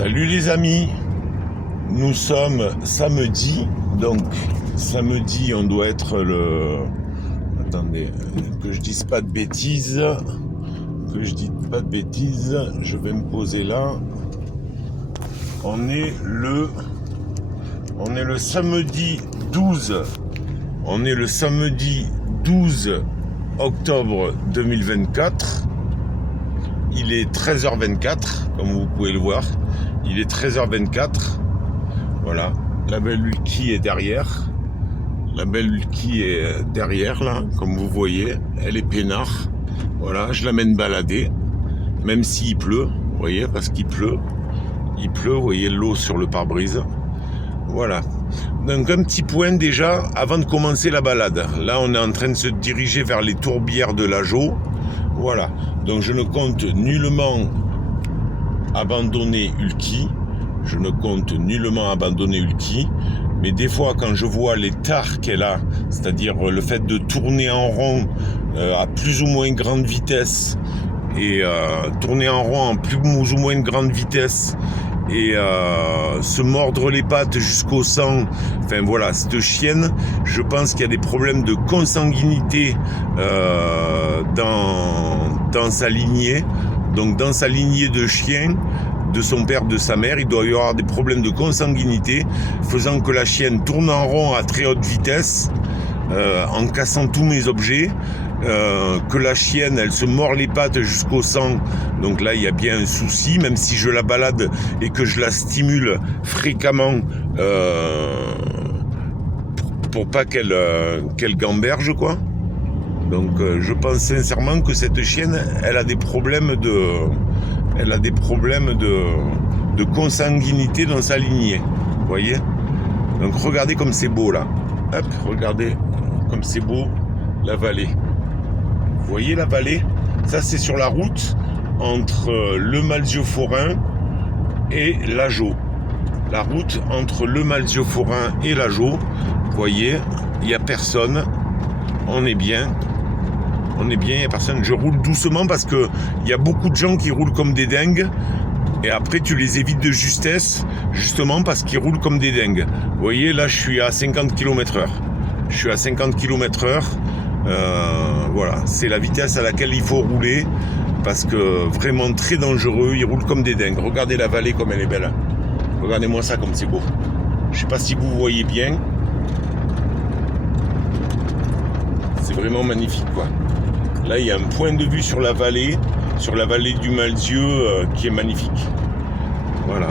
Salut les amis, nous sommes samedi, donc samedi on doit être le... Attendez, que je dise pas de bêtises, je vais me poser là. On est le samedi 12, on est le samedi 12 octobre 2024. Il est 13h24, comme vous pouvez le voir. Il est 13h24. Voilà. La belle Ulki est derrière. La belle Ulki est derrière, là, comme vous voyez. Elle est peinard. Voilà, je l'amène balader. Même s'il pleut, vous voyez, parce qu'il pleut. Il pleut, vous voyez l'eau sur le pare-brise. Voilà. Donc un petit point déjà, avant de commencer la balade. Là, on est en train de se diriger vers les tourbières de l'Ageau. Voilà, donc je ne compte nullement abandonner Ulki, mais des fois quand je vois les tares qu'elle a, c'est-à-dire le fait de tourner en rond à plus ou moins grande vitesse, et tourner en rond en plus ou moins grande vitesse, et se mordre les pattes jusqu'au sang, enfin voilà, cette chienne, je pense qu'il y a des problèmes de consanguinité dans sa lignée, donc dans sa lignée de chiens, de son père, de sa mère, il doit y avoir des problèmes de consanguinité, faisant que la chienne tourne en rond à très haute vitesse, en cassant tous mes objets, que la chienne elle se mord les pattes jusqu'au sang, donc là il y a bien un souci, même si je la balade et que je la stimule fréquemment pour pas qu'elle gamberge quoi. Donc je pense sincèrement que cette chienne elle a des problèmes de consanguinité dans sa lignée, vous voyez. Donc regardez comme c'est beau là, hop, regardez comme c'est beau la vallée. Vous voyez la vallée? Ça c'est sur la route entre le Malzieu-Forain et l'Ageau. La route entre le Malzieu-Forain et l'Ageau. Vous voyez, il n'y a personne. On est bien, il n'y a personne. Je roule doucement parce qu'il y a beaucoup de gens qui roulent comme des dingues. Et après tu les évites de justesse, justement parce qu'ils roulent comme des dingues. Vous voyez, là je suis à 50 km/h. Voilà, c'est la vitesse à laquelle il faut rouler, parce que vraiment très dangereux, ils roulent comme des dingues. Regardez la vallée comme elle est belle. Regardez-moi ça comme c'est beau. Je sais pas si vous voyez bien. C'est vraiment magnifique quoi. Là il y a un point de vue sur la vallée du Malzieu qui est magnifique. Voilà.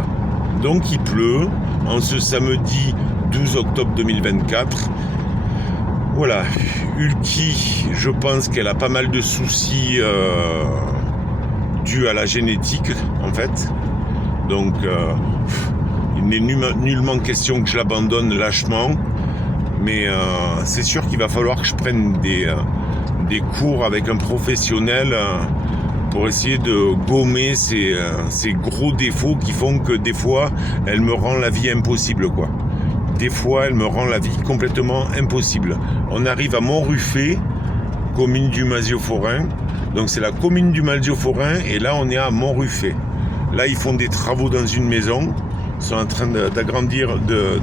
Donc il pleut en ce samedi 12 octobre 2024. Voilà, Ulki, je pense qu'elle a pas mal de soucis dus à la génétique, en fait. Donc, il n'est nullement question que je l'abandonne lâchement. Mais c'est sûr qu'il va falloir que je prenne des cours avec un professionnel pour essayer de gommer ces gros défauts qui font que des fois, elle me rend la vie impossible, quoi. Des fois, elle me rend la vie complètement impossible. On arrive à Montruffet, commune du Malzieu-Forain. Donc, c'est la commune du Malzieu-Forain. Et là, on est à Montruffet. Là, ils font des travaux dans une maison. Ils sont en train d'agrandir, de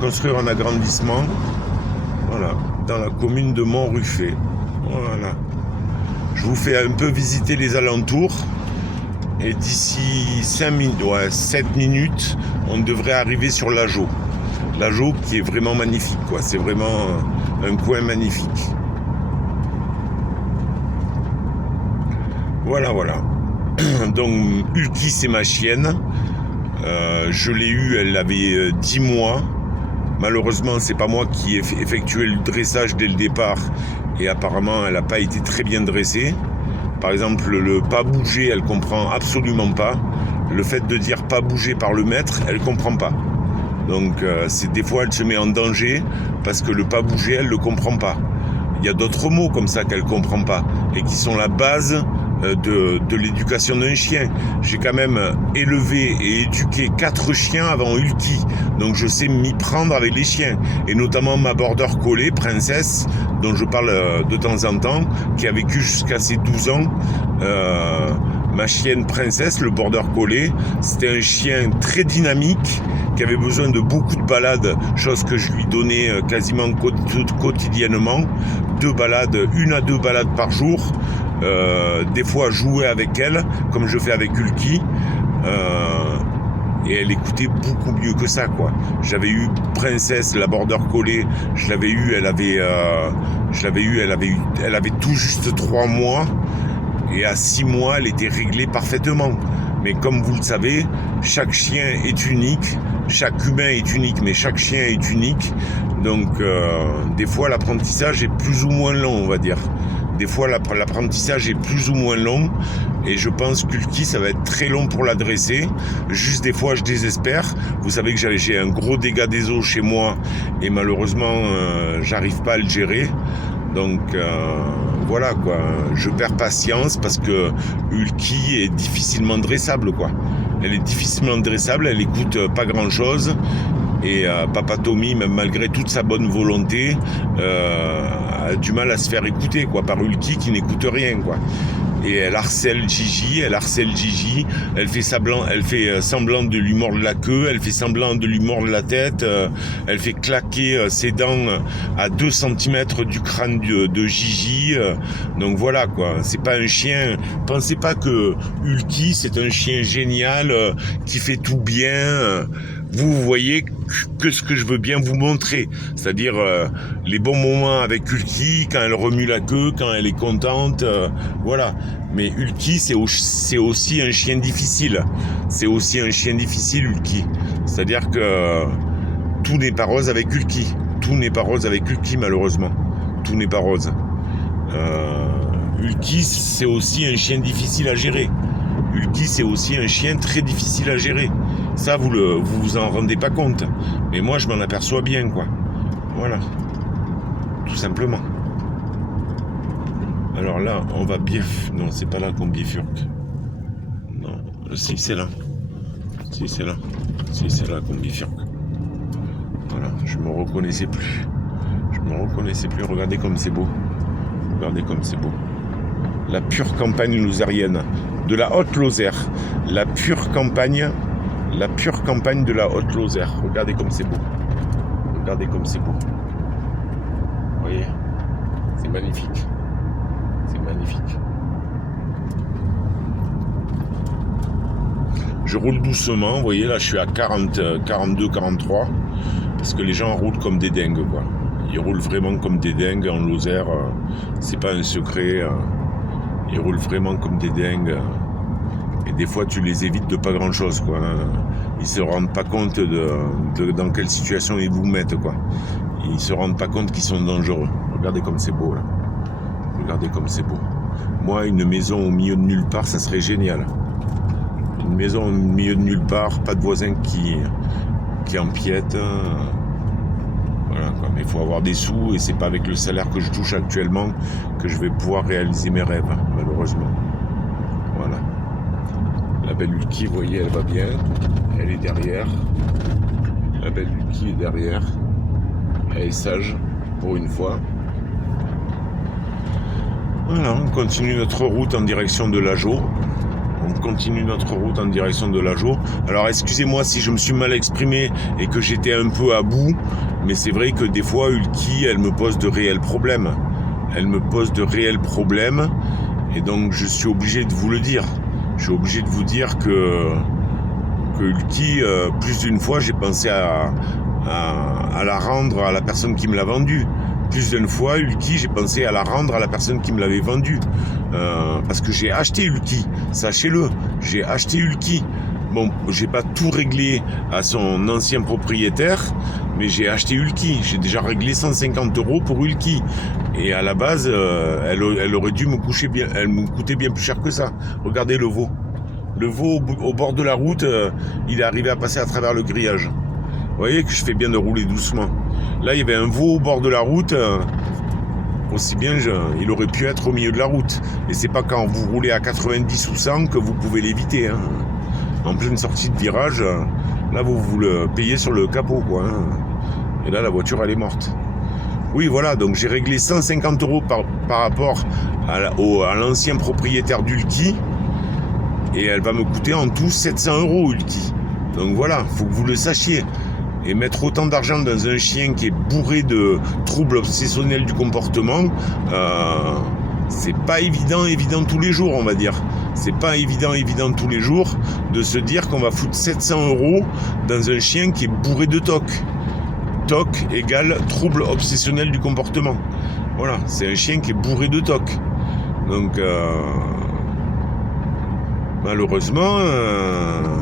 construire un agrandissement. Voilà, dans la commune de Montruffet. Voilà. Je vous fais un peu visiter les alentours. Et d'ici 7 minutes, on devrait arriver sur l'Ageau. L'Ageau qui est vraiment magnifique, quoi. C'est vraiment un coin magnifique. Voilà. Donc, Ulki, c'est ma chienne. Je l'ai eue, elle avait 10 mois. Malheureusement, c'est pas moi qui ai effectué le dressage dès le départ. Et apparemment, elle n'a pas été très bien dressée. Par exemple, le pas bouger, elle comprend absolument pas. Le fait de dire pas bouger par le maître, elle comprend pas. Donc, des fois, elle se met en danger parce que le pas bouger, elle le comprend pas. Il y a d'autres mots comme ça qu'elle comprend pas et qui sont la base de l'éducation d'un chien. J'ai quand même élevé et éduqué 4 chiens avant Ulki, donc je sais m'y prendre avec les chiens, et notamment ma border collie, Princesse, dont je parle de temps en temps, qui a vécu jusqu'à ses 12 ans. ma chienne princesse, le border collie. C'était un chien très dynamique, qui avait besoin de beaucoup de balades, chose que je lui donnais quasiment quotidiennement. 1 à 2 balades par jour. Des fois jouer avec elle, comme je fais avec Hulky. Et elle écoutait beaucoup mieux que ça, quoi. J'avais eu Princesse, la border collie, elle avait tout juste 3 mois, et à 6 mois, elle était réglée parfaitement. Mais comme vous le savez, chaque chien est unique, chaque humain est unique, mais chaque chien est unique. Donc, des fois, l'apprentissage est plus ou moins long, on va dire. Des fois, l'apprentissage est plus ou moins long, et je pense qu'Hulky, ça va être très long pour la dresser. Juste des fois, je désespère. Vous savez que j'ai un gros dégât des eaux chez moi, et malheureusement, j'arrive pas à le gérer. Donc, voilà, quoi. Je perds patience parce que Hulky est difficilement dressable, quoi. Elle est difficilement dressable, elle écoute pas grand-chose. Et Papa Tommy, même malgré toute sa bonne volonté, a du mal à se faire écouter, quoi, par Hulky qui n'écoute rien, quoi. Et elle harcèle Gigi, elle fait semblant de lui mordre la queue, elle fait semblant de lui mordre la tête, elle fait claquer ses dents à 2 cm du crâne de Gigi. Donc voilà, quoi. C'est pas un chien. Pensez pas que Hulky, c'est un chien génial qui fait tout bien. Vous voyez que ce que je veux bien vous montrer, c'est-à-dire les bons moments avec Hulky, quand elle remue la queue, quand elle est contente, voilà. Mais Hulky, c'est aussi un chien difficile. C'est aussi un chien difficile, Hulky. C'est-à-dire que tout n'est pas rose avec Hulky. Tout n'est pas rose avec Hulky, malheureusement. Tout n'est pas rose. Hulky, c'est aussi un chien difficile à gérer. Hulky, c'est aussi un chien très difficile à gérer. Ça, vous vous en rendez pas compte. Mais moi, je m'en aperçois bien, quoi. Voilà. Tout simplement. Alors là, on va Non, c'est pas là qu'on bifurque. Non, si, c'est là. Si, c'est là. Si, c'est là qu'on bifurque. Voilà, je me reconnaissais plus. Regardez comme c'est beau. La pure campagne lozérienne. De la Haute-Lozère. La pure campagne de la Haute-Lozère. Regardez comme c'est beau. Vous voyez, c'est magnifique. Je roule doucement, vous voyez, là je suis à 42, 43, parce que les gens roulent comme des dingues, quoi. Ils roulent vraiment comme des dingues en Lozère, c'est pas un secret. Ils roulent vraiment comme des dingues. Et des fois, tu les évites de pas grand-chose, quoi. Ils se rendent pas compte de dans quelle situation ils vous mettent, quoi. Ils se rendent pas compte qu'ils sont dangereux. Regardez comme c'est beau, là. Moi, une maison au milieu de nulle part, ça serait génial. Une maison au milieu de nulle part, pas de voisins qui empiètent. Voilà, quoi. Mais il faut avoir des sous, et c'est pas avec le salaire que je touche actuellement que je vais pouvoir réaliser mes rêves, malheureusement. Voilà. La belle Hulky, vous voyez, elle va bien. Elle est derrière. La belle Hulky est derrière. Elle est sage, pour une fois. Voilà, on continue notre route en direction de Lajo. Alors, excusez-moi si je me suis mal exprimé et que j'étais un peu à bout, mais c'est vrai que des fois, Hulky, elle me pose de réels problèmes. Et donc, je suis obligé de vous le dire. Je suis obligé de vous dire que Hulky, plus d'une fois, j'ai pensé à la rendre à la personne qui me l'a vendue. Plus d'une fois, Hulky, j'ai pensé à la rendre à la personne qui me l'avait vendue. Parce que j'ai acheté Hulky, sachez-le, j'ai acheté Hulky. Bon, j'ai pas tout réglé à son ancien propriétaire, mais j'ai acheté Hulky. J'ai déjà réglé 150 € pour Hulky. Et à la base, elle aurait dû me coûter bien plus cher que ça. Regardez le veau. Le veau au bord de la route, il est arrivé à passer à travers le grillage. Vous voyez que je fais bien de rouler doucement. Là, il y avait un veau au bord de la route. Aussi bien, il aurait pu être au milieu de la route. Et c'est pas quand vous roulez à 90 ou 100 que vous pouvez l'éviter. Hein. En pleine sortie de virage, là, vous le payez sur le capot, quoi. Hein. Et là, la voiture, elle est morte. Oui, voilà, donc j'ai réglé 150 € par rapport à l'ancien propriétaire d'Hulky. Et elle va me coûter en tout 700 € Ulti. Donc voilà, faut que vous le sachiez. Et mettre autant d'argent dans un chien qui est bourré de troubles obsessionnels du comportement, c'est pas évident tous les jours, on va dire. C'est pas évident tous les jours de se dire qu'on va foutre 700 € dans un chien qui est bourré de TOC. TOC égale trouble obsessionnel du comportement. Voilà, c'est un chien qui est bourré de TOC. Donc, malheureusement,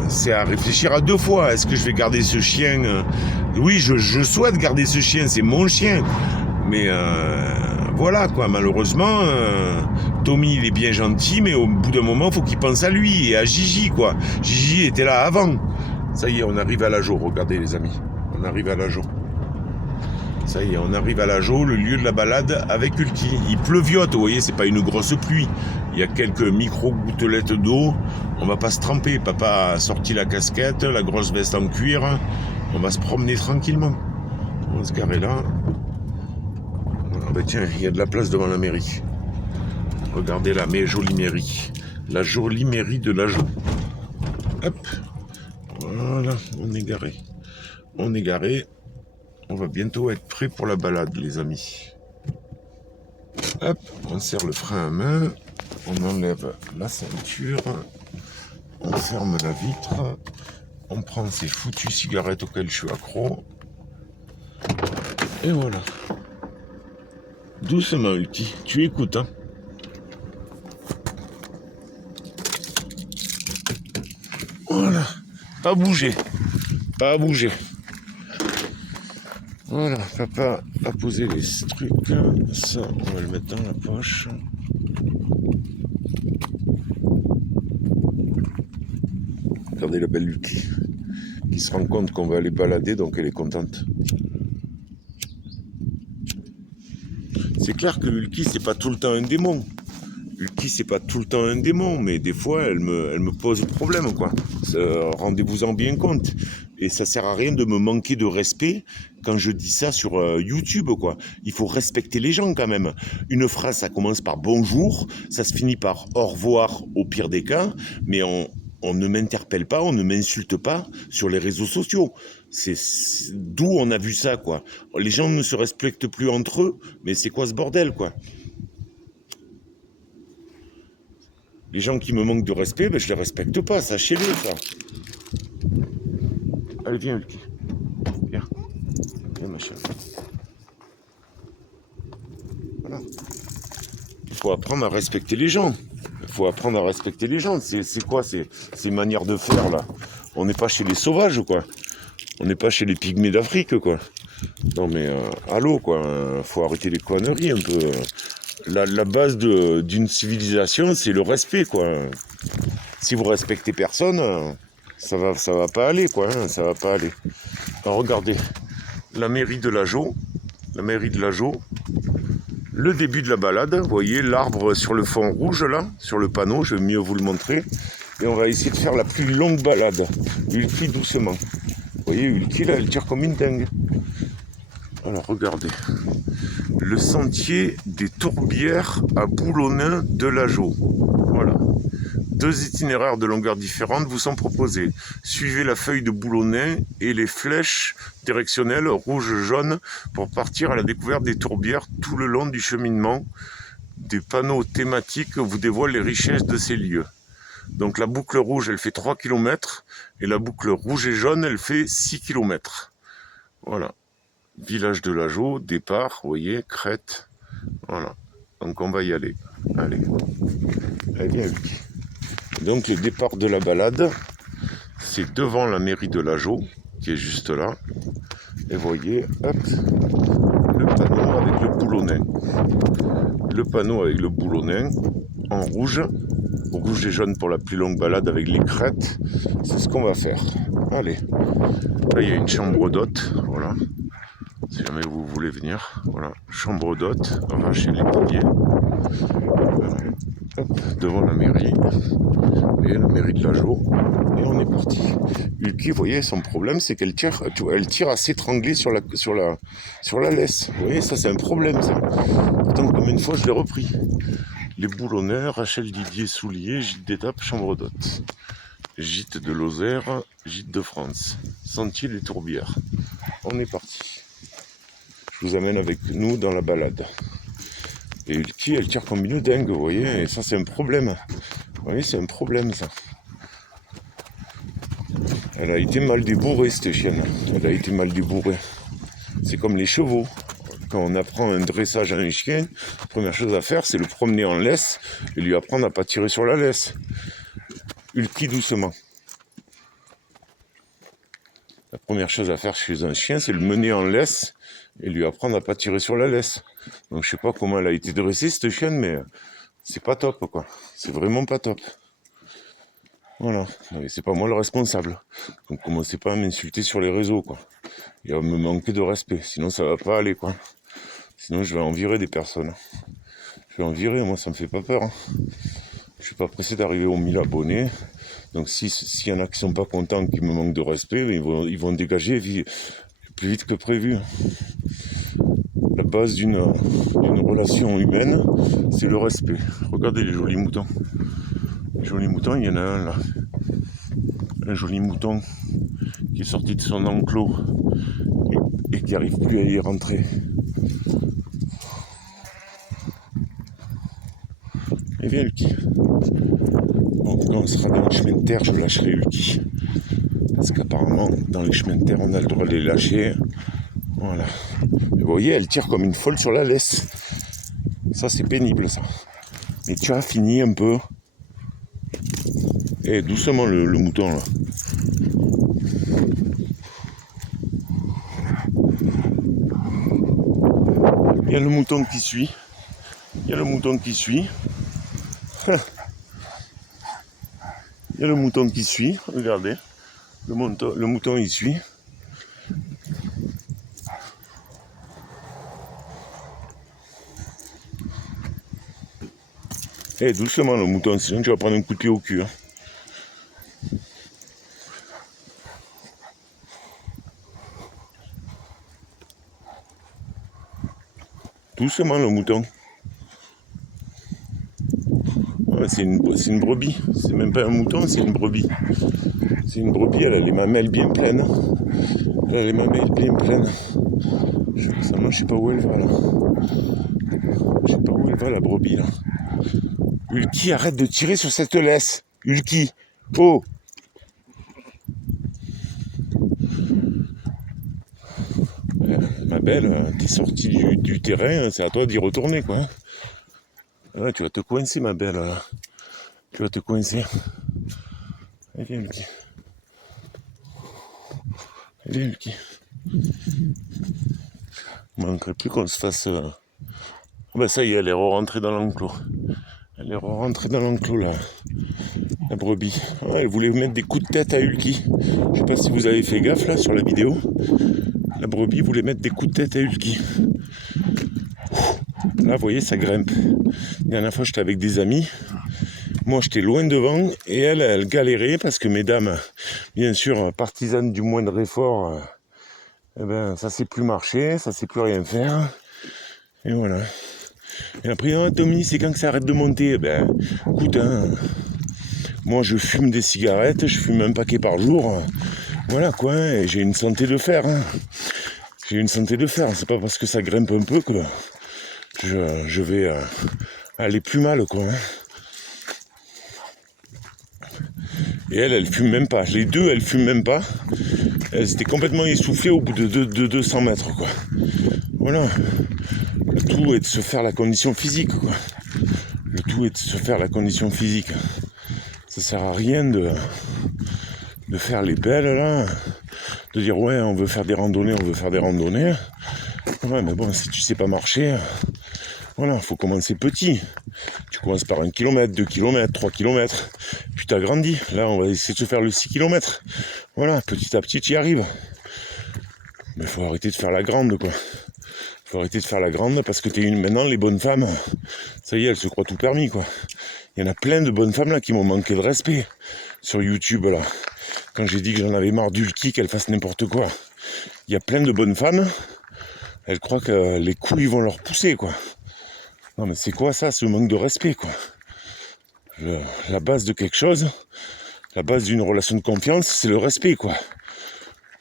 c'est à réfléchir à 2 fois. Est-ce que je vais garder ce chien ? Oui, je souhaite garder ce chien, c'est mon chien. Mais voilà quoi, malheureusement, Tommy il est bien gentil, mais au bout d'un moment, il faut qu'il pense à lui et à Gigi quoi. Gigi était là avant. Ça y est, on arrive à l'Ajo, regardez les amis. On arrive à l'Ajo. Ça y est, on arrive à l'Ajo, le lieu de la balade avec Ulti. Il pleuviote, vous voyez, c'est pas une grosse pluie. Il y a quelques micro-gouttelettes d'eau. On va pas se tremper. Papa a sorti la casquette, la grosse veste en cuir. On va se promener tranquillement. On va se garer là. Ah ben tiens, il y a de la place devant la mairie. Regardez la jolie mairie. La jolie mairie de l'Ajo. Hop. Voilà, on est garé. On est garé. On va bientôt être prêt pour la balade, les amis. Hop, on serre le frein à main. On enlève la ceinture. On ferme la vitre. On prend ces foutues cigarettes auxquelles je suis accro. Et voilà. Doucement, Ulti. Tu écoutes, hein. Voilà. Pas bouger. Pas bouger. Voilà, papa a posé les trucs. Ça, on va le mettre dans la poche. Regardez la belle Lucky qui se rend compte qu'on va aller balader, donc elle est contente. C'est clair que Ulki, c'est pas tout le temps un démon. Ulki, c'est pas tout le temps un démon, mais des fois, elle me pose problème, quoi. Rendez-vous-en bien compte. Et ça sert à rien de me manquer de respect quand je dis ça sur YouTube, quoi. Il faut respecter les gens, quand même. Une phrase, ça commence par bonjour, ça se finit par au revoir au pire des cas, mais on ne m'interpelle pas, on ne m'insulte pas sur les réseaux sociaux. C'est d'où on a vu ça, quoi. Les gens ne se respectent plus entre eux, mais c'est quoi ce bordel, quoi? Les gens qui me manquent de respect, ben je les respecte pas, sachez-le, ça. Allez, viens, Ulki. Viens. Viens, ma chérie. Voilà. Il faut apprendre à respecter les gens. Il faut apprendre à respecter les gens. C'est quoi ces manières de faire, là? On n'est pas chez les sauvages, quoi. On n'est pas chez les pygmées d'Afrique, quoi. Non, mais allô, quoi. Faut arrêter les conneries, un peu. La base d'une civilisation, c'est le respect, quoi. Si vous respectez personne, ça va pas aller, quoi. Hein, ça va pas aller. Alors, regardez, la mairie de l'Ajo, le début de la balade, vous voyez l'arbre sur le fond rouge, là, sur le panneau, je vais mieux vous le montrer. Et on va essayer de faire la plus longue balade. Ulki, doucement. Vous voyez, Ulki, là, elle tire comme une dingue. Alors, regardez. Le sentier des Tourbières à Boulonnin de l'Ajo. Voilà. 2 itinéraires de longueur différente vous sont proposés. Suivez la feuille de Boulonnin et les flèches directionnelles rouge-jaune pour partir à la découverte des tourbières tout le long du cheminement. Des panneaux thématiques vous dévoilent les richesses de ces lieux. Donc la boucle rouge, elle fait 3 km et la boucle rouge et jaune, elle fait 6 km. Voilà. Village de l'Ajo, départ, vous voyez, crête. Voilà. Donc on va y aller. Allez. Allez, allez. Donc le départ de la balade, c'est devant la mairie de l'Ajo, qui est juste là. Et vous voyez, hop, le panneau avec le boulonnin. Le panneau avec le boulonnin en rouge. Rouge et jaune pour la plus longue balade avec les crêtes. C'est ce qu'on va faire. Allez. Là, il y a une chambre d'hôte. Voilà. Si jamais vous voulez venir. Voilà. Chambre d'hôte. On va chez les piliers. Hop, devant la mairie. Et la mairie de l'Ajo. Et on est parti. Ulki, vous voyez, son problème, c'est qu'elle tire à s'étrangler sur la laisse. Vous voyez, ça, c'est un problème, ça. Pourtant, combien de fois je l'ai repris. Les Boulonnais, Rachel Didier Soulier, Gîte d'Étape, Chambre d'Hôtes. Gîte de Lozère, Gîte de France. Sentier des Tourbières. On est parti. Je vous amène avec nous dans la balade. Et Ulki, elle tire comme une dingue, vous voyez, et ça c'est un problème. Vous voyez, c'est un problème ça. Elle a été mal débourrée cette chienne. Elle a été mal débourrée. C'est comme les chevaux. Quand on apprend un dressage à un chien, la première chose à faire, c'est le promener en laisse et lui apprendre à ne pas tirer sur la laisse. Ulki doucement. La première chose à faire chez un chien, c'est le mener en laisse et lui apprendre à ne pas tirer sur la laisse. Donc je sais pas comment elle a été dressée cette chienne, mais c'est pas top quoi. C'est vraiment pas top. Voilà, et c'est pas moi le responsable. Donc commencez pas à m'insulter sur les réseaux quoi. Et à me manquer de respect, sinon ça va pas aller quoi. Sinon je vais en virer des personnes. Je vais en virer, moi ça me fait pas peur. Hein. Je suis pas pressé d'arriver aux 1000 abonnés. Donc s'il y en a qui sont pas contents, qui me manquent de respect, ils vont dégager plus vite que prévu. La base d'une relation humaine, c'est le respect. Regardez les jolis moutons. Les jolis moutons, il y en a un là. Un joli mouton qui est sorti de son enclos et qui n'arrive plus à y rentrer. Et viens Ulki. Bon, quand on sera dans le chemin de terre, je lâcherai Ulki. Parce qu'apparemment, dans les chemins de terre, on a le droit de les lâcher. Voilà. Et vous voyez, elle tire comme une folle sur la laisse. Ça, c'est pénible, ça. Mais tu as fini un peu. Et doucement, le mouton, là. Il y a le mouton qui suit. Il y a le mouton qui suit. Il y a le mouton qui suit. Regardez. Le mouton, il suit. Et doucement, le mouton, sinon tu vas prendre un coup de pied au cul. Hein. Doucement, le mouton. Ouais, c'est une brebis. C'est même pas un mouton, c'est une brebis. C'est une brebis, elle a les mamelles bien pleines. Elle a les mamelles bien pleines. Je sais pas où elle va là. Je sais pas où elle va la brebis là. Ulki, arrête de tirer sur cette laisse. Ulki, oh. Ma belle, t'es sortie du terrain, c'est à toi d'y retourner quoi. Là, tu vas te coincer ma belle. Tu vas te coincer. Allez, viens Ulki. Allez, viens Ulki. Il ne manquerait plus qu'on se fasse... Oh ben ça y est, elle est rentrée dans l'enclos. Elle est rentrée dans l'enclos là. La brebis. Oh, elle voulait mettre des coups de tête à Ulki. Je sais pas si vous avez fait gaffe là sur la vidéo. La brebis voulait mettre des coups de tête à Ulki. Là, vous voyez, ça grimpe. La dernière fois, j'étais avec des amis. Moi, j'étais loin devant et elle galérait parce que mesdames, bien sûr, partisanes du moindre effort, eh ben, ça sait plus marcher, ça sait plus rien faire. Et voilà. Et après, oh, Tommy, c'est quand que ça arrête de monter? Eh ben, écoute, hein, moi, je fume des cigarettes, je fume un paquet par jour. Voilà, quoi, et j'ai une santé de fer. Hein. J'ai une santé de fer. C'est pas parce que ça grimpe un peu que je vais aller plus mal, quoi. Hein. Et elle fume même pas. Les deux, elles fument même pas. Elles étaient complètement essoufflées au bout de 200 mètres, quoi. Voilà. Le tout est de se faire la condition physique, quoi. Le tout est de se faire la condition physique. Ça sert à rien de faire les belles, là. De dire, ouais, on veut faire des randonnées. Ouais, mais bon, si tu sais pas marcher... Voilà, faut commencer petit. Tu commences par 1 km, 2 km, 3 km. Puis tu agrandis. Là, on va essayer de se faire le 6 km. Voilà, petit à petit, tu y arrives. Mais il faut arrêter de faire la grande, quoi. Il faut arrêter de faire la grande parce que maintenant, les bonnes femmes, ça y est, elles se croient tout permis, quoi. Il y en a plein de bonnes femmes, là, qui m'ont manqué de respect sur YouTube, là. Quand j'ai dit que j'en avais marre d'Ulki, qu'elle fasse n'importe quoi. Il y a plein de bonnes femmes, elles croient que les couilles vont leur pousser, quoi. Non mais c'est quoi ça, ce manque de respect, quoi? La base de quelque chose, la base d'une relation de confiance, c'est le respect, quoi.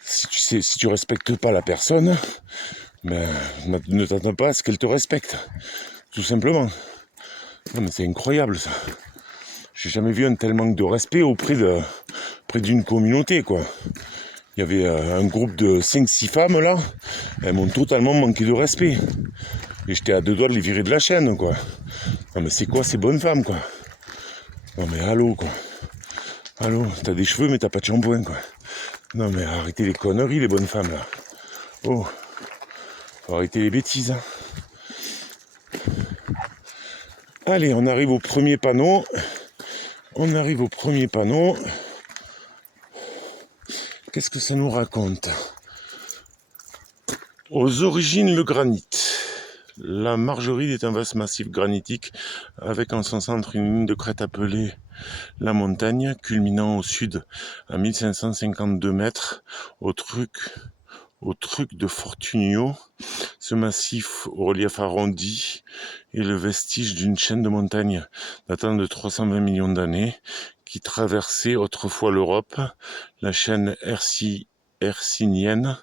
Si tu respectes pas la personne, ben, ne t'attends pas à ce qu'elle te respecte, tout simplement. Non mais c'est incroyable, ça. J'ai jamais vu un tel manque de respect auprès d'une communauté, quoi. Il y avait un groupe de 5-6 femmes, là, elles m'ont totalement manqué de respect. Et j'étais à 2 doigts de les virer de la chaîne, quoi. Non mais c'est quoi ces bonnes femmes, quoi? Non mais allô, quoi. Allô, t'as des cheveux mais t'as pas de shampoing, quoi. Non mais arrêtez les conneries, les bonnes femmes, là. Oh, faut arrêter les bêtises, hein. Allez, on arrive au premier panneau. Qu'est-ce que ça nous raconte? Aux origines, le granit. La Margeride est un vaste massif granitique avec en son centre une ligne de crête appelée la montagne, culminant au sud à 1552 mètres au truc de Fortunio. Ce massif au relief arrondi est le vestige d'une chaîne de montagnes datant de 320 millions d'années qui traversait autrefois l'Europe. La chaîne hercynienne,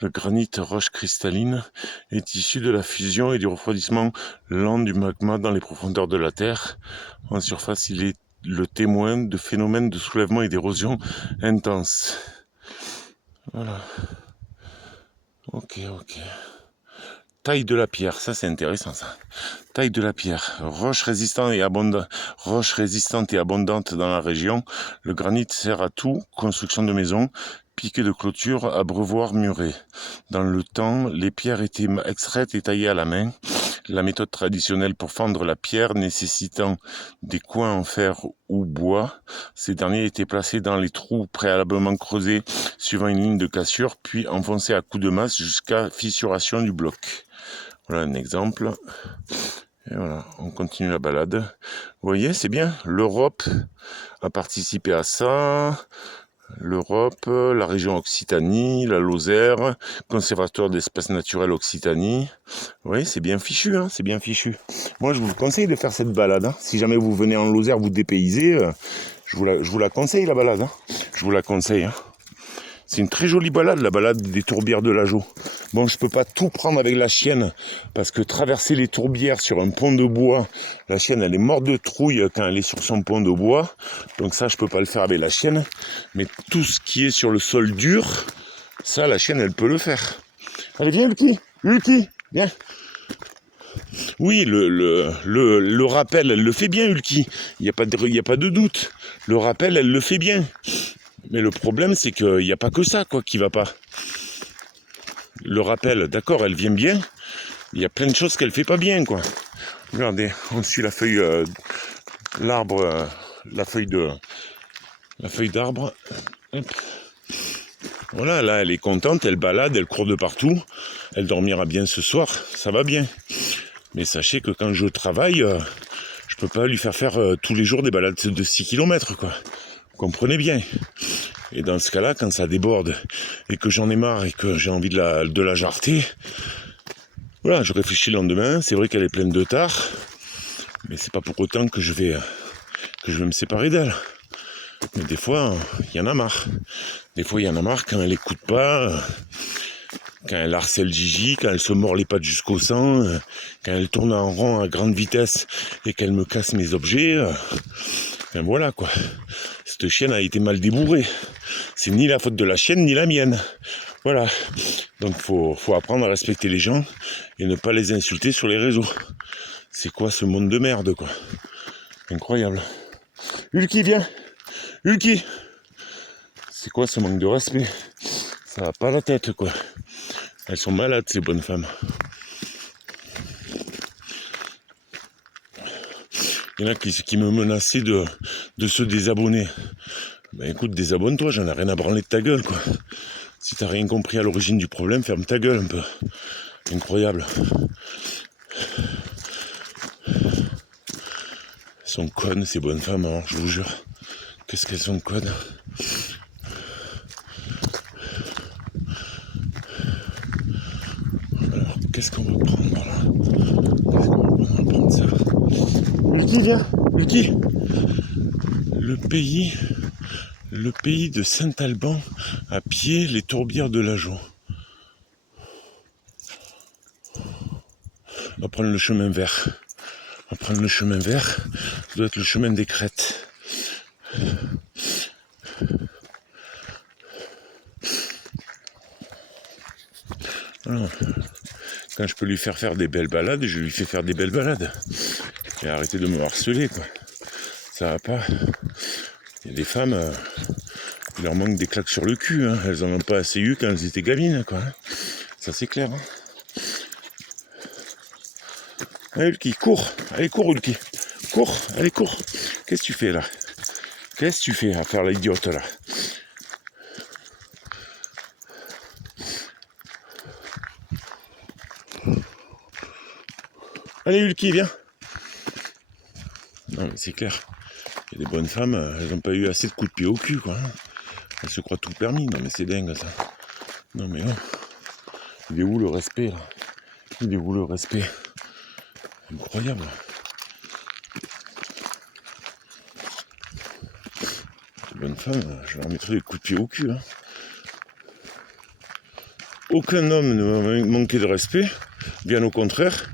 le granit roche cristalline, est issu de la fusion et du refroidissement lent du magma dans les profondeurs de la Terre. En surface, il est le témoin de phénomènes de soulèvement et d'érosion intenses. Voilà. Ok. Taille de la pierre, ça c'est intéressant, ça. Taille de la pierre, roche résistante et abondante dans la région. Le granit sert à tout, construction de maisons, piquets de clôture, abreuvoirs murés. Dans le temps, les pierres étaient extraites et taillées à la main. La méthode traditionnelle pour fendre la pierre nécessitant des coins en fer ou bois. Ces derniers étaient placés dans les trous préalablement creusés suivant une ligne de cassure, puis enfoncés à coups de masse jusqu'à fissuration du bloc. Voilà un exemple. Et voilà, on continue la balade. Vous voyez, c'est bien. L'Europe a participé à ça. L'Europe, la région Occitanie, la Lozère, conservatoire d'espèces naturelles Occitanie. Oui, c'est bien fichu, hein, c'est bien fichu. Moi, je vous conseille de faire cette balade. Hein. Si jamais vous venez en Lozère, vous dépaysez, je vous la conseille, la balade. Hein. Je vous la conseille. Hein. C'est une très jolie balade, la balade des tourbières de l'Ageau. Bon, je peux pas tout prendre avec la chienne, parce que traverser les tourbières sur un pont de bois, la chienne, elle est morte de trouille quand elle est sur son pont de bois. Donc ça, je peux pas le faire avec la chienne. Mais tout ce qui est sur le sol dur, ça, la chienne, elle peut le faire. Allez, viens, Hulky, viens. Oui, le rappel, elle le fait bien, Hulky. Il n'y a pas de doute. Le rappel, elle le fait bien. Mais le problème, c'est qu'il n'y a pas que ça, quoi, qui va pas. Le rappel, d'accord, elle vient bien. Il y a plein de choses qu'elle fait pas bien, quoi. Regardez, on suit la feuille, l'arbre, la feuille d'arbre. Hop. Voilà, là, elle est contente, elle balade, elle court de partout. Elle dormira bien ce soir, ça va bien. Mais sachez que quand je travaille, je peux pas lui faire tous les jours des balades de 6 km, quoi. Vous comprenez bien. Et dans ce cas-là, quand ça déborde et que j'en ai marre et que j'ai envie de la jarreter, voilà, je réfléchis le lendemain. C'est vrai qu'elle est pleine de tard, mais c'est pas pour autant que je vais me séparer d'elle. Mais des fois, il y en a marre. Des fois, il y en a marre quand elle écoute pas, quand elle harcèle Gigi, quand elle se mord les pattes jusqu'au sang, quand elle tourne en rond à grande vitesse et qu'elle me casse mes objets. Ben voilà, quoi. Cette chienne a été mal débourrée. C'est ni la faute de la chienne ni la mienne. Voilà. Donc faut apprendre à respecter les gens et ne pas les insulter sur les réseaux. C'est quoi ce monde de merde, quoi. Incroyable. Hulky, viens. Hulky. C'est quoi ce manque de respect? Ça va pas la tête, quoi. Elles sont malades, ces bonnes femmes. Il y en a qui me menaçaient de se désabonner. Ben écoute, désabonne-toi, j'en ai rien à branler de ta gueule, quoi. Si t'as rien compris à l'origine du problème, ferme ta gueule un peu. Incroyable. Elles sont connes, ces bonnes femmes, hein, je vous jure. Qu'est-ce qu'elles sont connes. Alors, qu'est-ce qu'on va prendre là? On va prendre ça. Ulki, viens. Ulki. Le pays de Saint-Alban, à pied, les tourbières de l'Ajon. On va prendre le chemin vert. On va prendre le chemin vert. Ça doit être le chemin des crêtes. Voilà. Quand je peux lui faire des belles balades, je lui fais faire des belles balades. Et arrêtez de me harceler, quoi. Ça va pas. Il y a des femmes, il leur manque des claques sur le cul. Hein. Elles en ont pas assez eu quand elles étaient gamines, quoi. Ça c'est clair. Hein. Allez, Ulki, cours. Allez, cours, Ulki. Cours, allez, cours. Qu'est-ce que tu fais là? Qu'est-ce que tu fais à faire l'idiote là? Allez, Ulki, viens. Non, mais c'est clair. Il y a des bonnes femmes, elles n'ont pas eu assez de coups de pied au cul, quoi. Elles se croient tout permis. Non, mais c'est dingue, ça. Non, mais non. Il est où le respect, là? Il est où le respect? Incroyable. Les bonnes femmes, je leur mettrai des coups de pied au cul. Hein. Aucun homme ne m'a manqué de respect. Bien au contraire.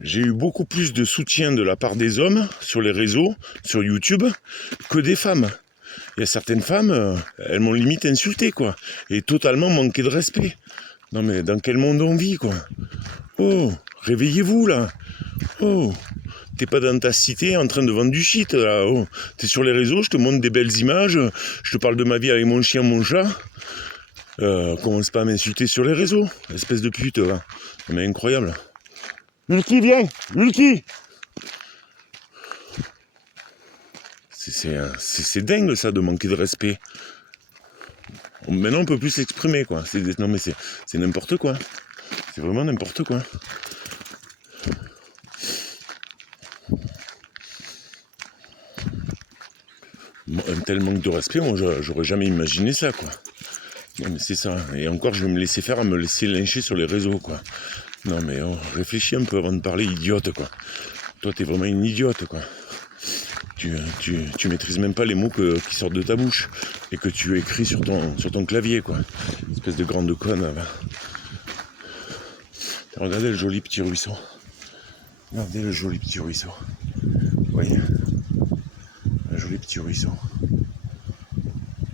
J'ai eu beaucoup plus de soutien de la part des hommes sur les réseaux, sur YouTube, que des femmes. Il y a certaines femmes, elles m'ont limite insulté, quoi. Et totalement manqué de respect. Non mais dans quel monde on vit, quoi? Oh, réveillez-vous, là. Oh, t'es pas dans ta cité en train de vendre du shit, là. Oh, t'es sur les réseaux, je te montre des belles images, je te parle de ma vie avec mon chien, mon chat. Commence pas à m'insulter sur les réseaux, espèce de pute, là. Non, mais incroyable. Ulki, viens! Ulki! C'est dingue, ça, de manquer de respect. Maintenant, on peut plus s'exprimer, quoi. Non, mais c'est n'importe quoi. C'est vraiment n'importe quoi. Un tel manque de respect, moi, j'aurais jamais imaginé ça, quoi. Non, mais c'est ça. Et encore, je vais me laisser faire à me laisser lyncher sur les réseaux, quoi. Non, mais oh, réfléchis un peu avant de parler, idiote, quoi. Toi, t'es vraiment une idiote, quoi. Tu maîtrises même pas les mots qui sortent de ta bouche et que tu écris sur ton clavier, quoi. Espèce de grande conne. Là. Regardez le joli petit ruisseau. Regardez le joli petit ruisseau. Vous voyez? Un joli petit ruisseau.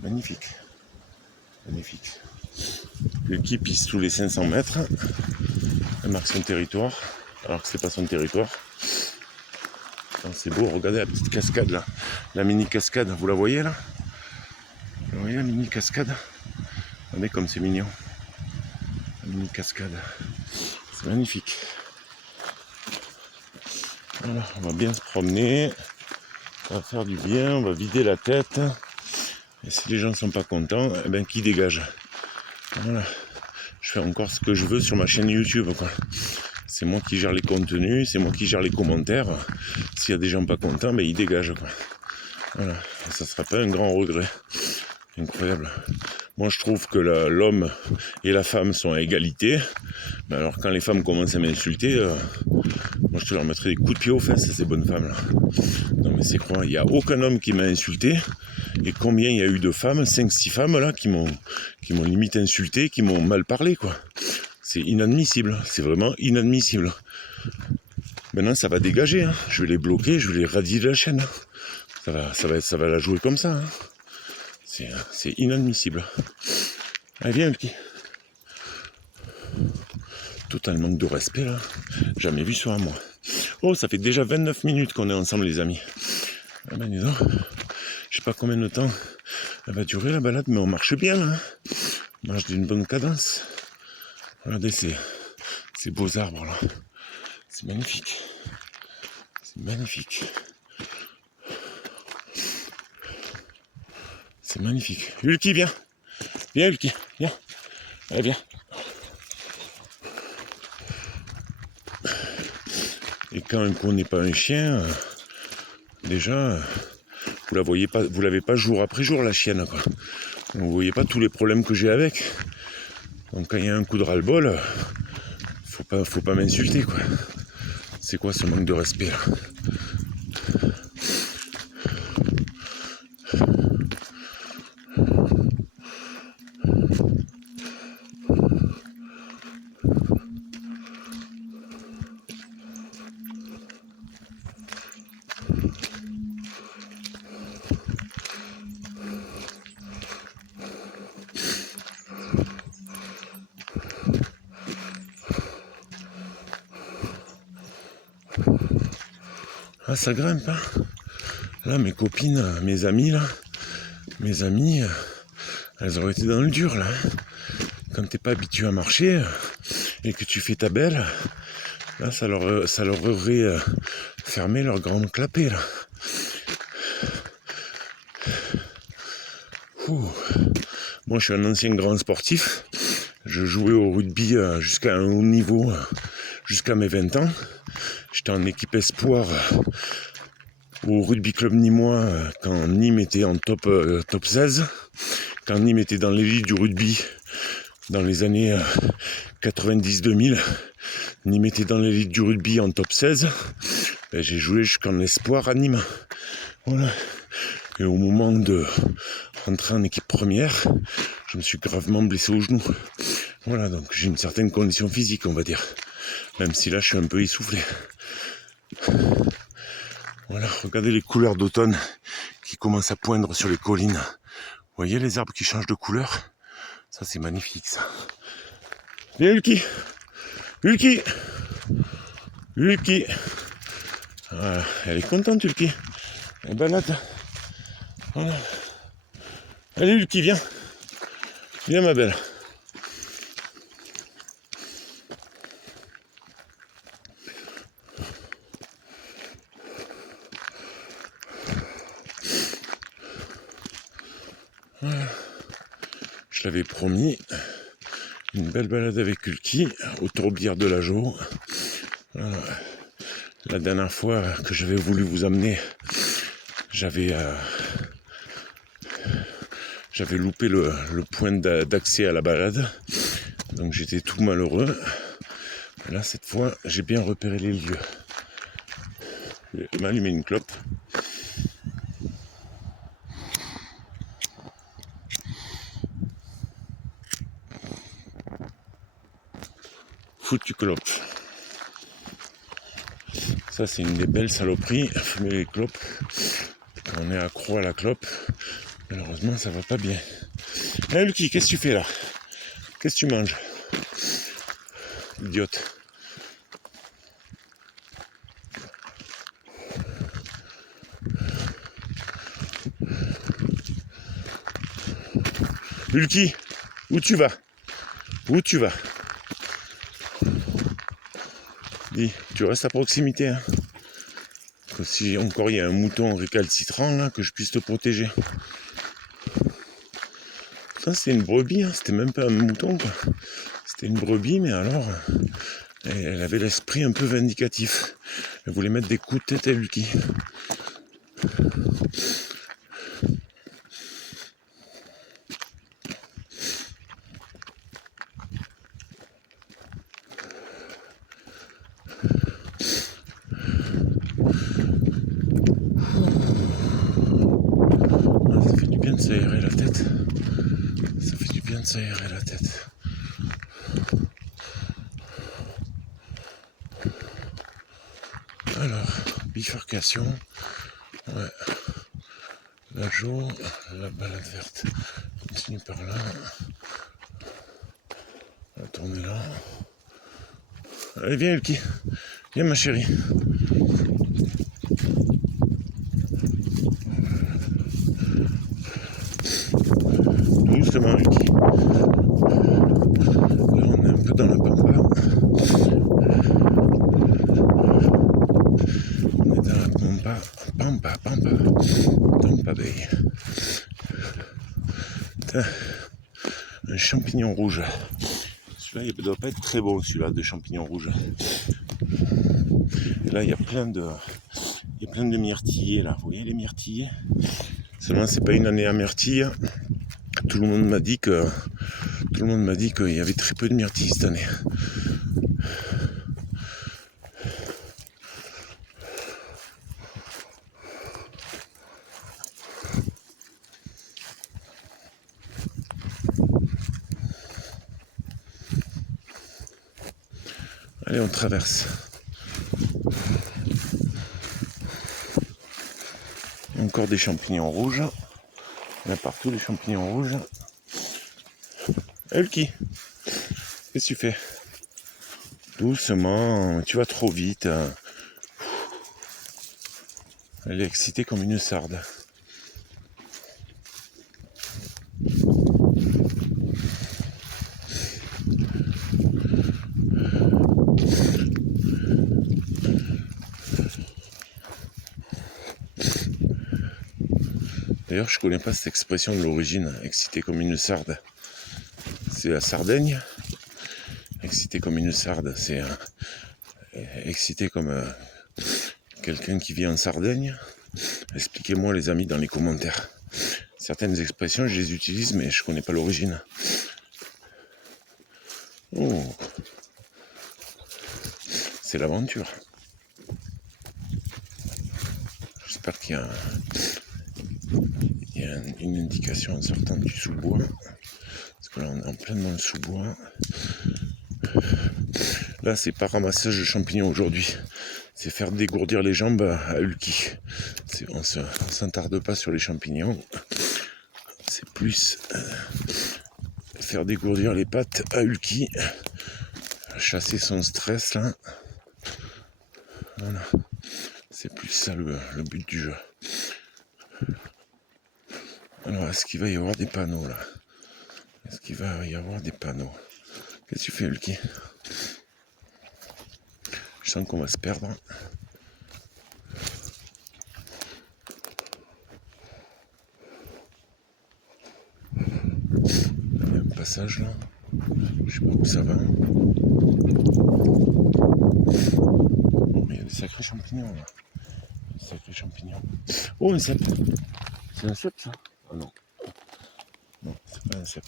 Magnifique. Magnifique. Ulki pisse tous les 500 mètres. Elle marque son territoire, alors que c'est pas son territoire. C'est beau, regardez la petite cascade là. La mini cascade, vous la voyez là? Vous voyez la mini cascade? Regardez comme c'est mignon. La mini cascade. C'est magnifique. Voilà, on va bien se promener. Ça va faire du bien, on va vider la tête. Et si les gens ne sont pas contents, eh ben qui dégage? Voilà. Je fais encore ce que je veux sur ma chaîne YouTube, quoi. C'est moi qui gère les contenus, c'est moi qui gère les commentaires. S'il y a des gens pas contents, ben ils dégagent, quoi. Voilà. Et ça sera pas un grand regret. Incroyable. Moi je trouve que l'homme et la femme sont à égalité. Mais alors quand les femmes commencent à m'insulter, moi je te leur mettrai des coups de pied aux fesses à ces bonnes femmes là. Non mais c'est quoi? Il n'y a aucun homme qui m'a insulté. Et combien il y a eu de femmes, 5-6 femmes là, qui m'ont limite insulté, qui m'ont mal parlé, quoi. C'est inadmissible, c'est vraiment inadmissible. Maintenant ça va dégager, hein. Je vais les bloquer, je vais les radier de la chaîne. Ça va la jouer comme ça. Hein. C'est inadmissible. Allez, viens, Ulki. Total manque de respect, là. Jamais vu sur un mois. Oh, ça fait déjà 29 minutes qu'on est ensemble, les amis. Ah ben, dis donc. Je sais pas combien de temps elle va durer, la balade, mais on marche bien, là. On marche d'une bonne cadence. Regardez ces beaux arbres, là. C'est magnifique. C'est magnifique. C'est magnifique. Ulki, viens. Viens, Ulki. Viens. Allez, viens. Et quand un con n'est pas un chien, déjà, vous l'avez pas jour après jour, la chienne, quoi. Vous voyez pas tous les problèmes que j'ai avec. Donc quand il y a un coup de ras-le-bol, faut pas m'insulter, quoi. C'est quoi ce manque de respect, là? Ah, ça grimpe, hein. Là, mes copines, mes amies, elles auraient été dans le dur, là. Quand t'es pas habitué à marcher et que tu fais ta belle, là, ça leur aurait fermé leur grande clapet, là. Ouh. Moi, je suis un ancien grand sportif. Je jouais au rugby jusqu'à un haut niveau, jusqu'à mes 20 ans. J'étais en équipe espoir au rugby club nîmois quand Nîmes était en top 16. Quand Nîmes était dans l'élite du rugby dans les années 90-2000. Nîmes était dans l'élite du rugby en top 16. Et j'ai joué jusqu'en espoir à Nîmes. Voilà. Et au moment de rentrer en équipe première, je me suis gravement blessé au genou. Voilà, donc j'ai une certaine condition physique, on va dire. Même si là, je suis un peu essoufflé. Voilà, regardez les couleurs d'automne qui commencent à poindre sur les collines. Vous voyez les arbres qui changent de couleur? Ça, c'est magnifique, ça. Viens, Ulki! Ulki! Ulki! Voilà, elle est contente, Ulki. Elle balade. Voilà. Allez, Ulki, viens. Viens, ma belle. Voilà. Je l'avais promis, une belle balade avec Ulki au tourbière de la Jo. Voilà. La dernière fois que j'avais voulu vous amener, j'avais loupé le point d'accès à la balade, donc j'étais tout malheureux. Là, cette fois, j'ai bien repéré les lieux. Je vais m'allumer une clope. Foutu clope. Ça, c'est une des belles saloperies, fumer les clopes. Quand on est accro à la clope, malheureusement, ça va pas bien. Hey, Lucky, qu'est-ce que tu fais là? Qu'est-ce que tu manges? Idiote. Lucky, où tu vas? Où tu vas? Dis, tu restes à proximité, hein? Que si encore il y a un mouton récalcitrant là, que je puisse te protéger. Ça, c'était une brebis, hein, c'était même pas un mouton, quoi. C'était une brebis, mais alors, elle avait l'esprit un peu vindicatif. Elle voulait mettre des coups de tête à Lucky. Ça fait du bien de s'aérer la tête. Ça fait du bien de s'aérer la tête. Alors, bifurcation. Ouais. La Jo, la balade verte. Continue par là. On va tourner là. Allez, viens, Elki. Viens, ma chérie. Doucement, Elki. Là, on est un peu dans la pampa. On est dans la pampa. Pampa Bay. Un champignon rouge. Celui-là, il ne doit pas être très bon, celui-là, de champignons rouges. Et là, il y a plein de myrtillers, là. Vous voyez les myrtillers? Seulement, c'est pas une année à myrtille. Tout le monde m'a dit qu'il y avait très peu de myrtilles cette année. Allez, on traverse. Il y a encore des champignons rouges. Il y en a partout des champignons rouges. Hulky, qu'est-ce que tu fais? Doucement, tu vas trop vite. Elle est excitée comme une sarde. D'ailleurs, je connais pas cette expression de l'origine, excité comme une sarde. C'est la Sardaigne. Excité comme une sarde, c'est excité comme quelqu'un qui vit en Sardaigne. Expliquez-moi les amis dans les commentaires. Certaines expressions, je les utilise, mais je connais pas l'origine. Oh, c'est l'aventure. J'espère qu'il y a une indication en sortant du sous-bois. Parce que là, on est en plein dans le sous-bois. Là, c'est pas ramassage de champignons aujourd'hui. C'est faire dégourdir les jambes à Hulky. On ne s'attarde pas sur les champignons. C'est plus faire dégourdir les pattes à Hulky. Chasser son stress, là. Voilà. C'est plus ça le but du jeu. Alors, est-ce qu'il va y avoir des panneaux, là? Est-ce qu'il va y avoir des panneaux? Qu'est-ce que tu fais, Hulky? Je sens qu'on va se perdre. Il y a un passage là. Je sais pas où ça va. Oh, mais il y a des sacrés champignons là. Des sacrés champignons. Oh, un cep. C'est un cep ça? Oh non. Non, c'est pas un cep.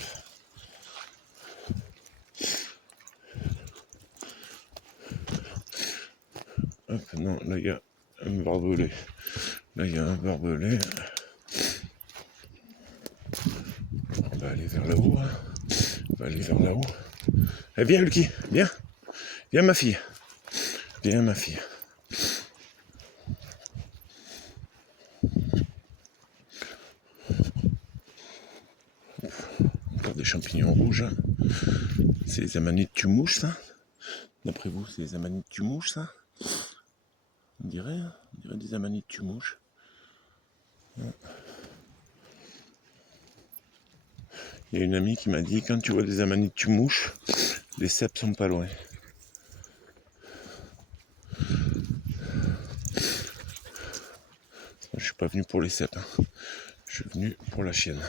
Hop, non, là il y a un barbelé. Là il y a un barbelé. On va aller vers là-haut. Hein. On va aller vers là-haut. Eh, viens Hulky, viens. Viens ma fille. Viens ma fille. Encore des champignons rouges. C'est les amanites tumouches ça? D'après vous, c'est les amanites tumouches ça? On dirait des amanites tumouches. Il y a une amie qui m'a dit, quand tu vois des amanites tumouches, les cèpes sont pas loin. Je suis pas venu pour les cèpes, hein. Je suis venu pour la chienne.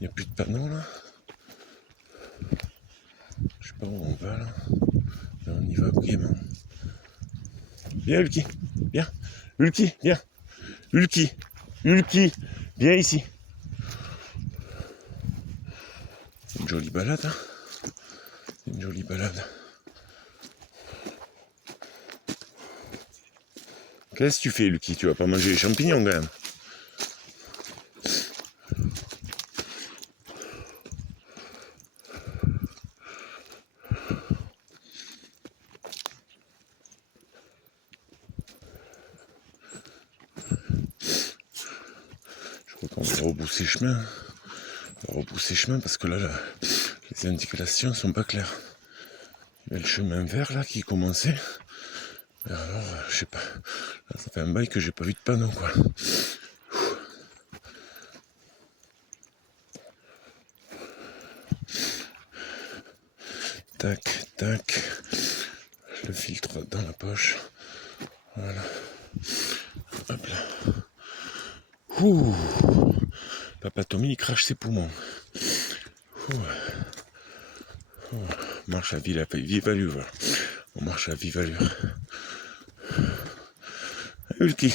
Il n'y a plus de panneaux là. Je sais pas où on va là. Là on y va gaiement. Viens Hulky, viens. Hulky, viens. Hulky, Hulky, viens ici. C'est une jolie balade, hein. C'est une jolie balade. Qu'est-ce que tu fais Hulky? Tu vas pas manger les champignons quand même. On va repousser chemin. On va repousser chemin parce que là, les indications sont pas claires. Il y avait le chemin vert là qui commençait. Et alors, je sais pas. Là, ça fait un bail que j'ai pas vu de panneau quoi. Tac, tac. Je le filtre dans la poche. Voilà. Hop là. Ouh. Papa Tommy il crache ses poumons. Ouh. Ouh. Marche à vive allure. On marche à vive allure. Hulky.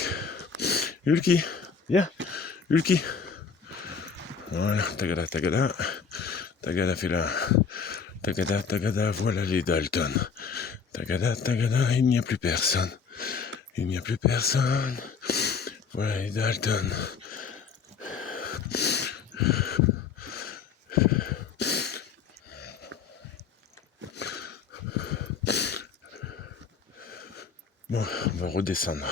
Hulky. Viens. Hulky. Voilà. Tagada, tagada. Tagada fait la... Tagada, Tagada, voilà les Dalton. Tagada, Tagada, il n'y a plus personne. Il n'y a plus personne. Voilà les Dalton. Bon, on va redescendre.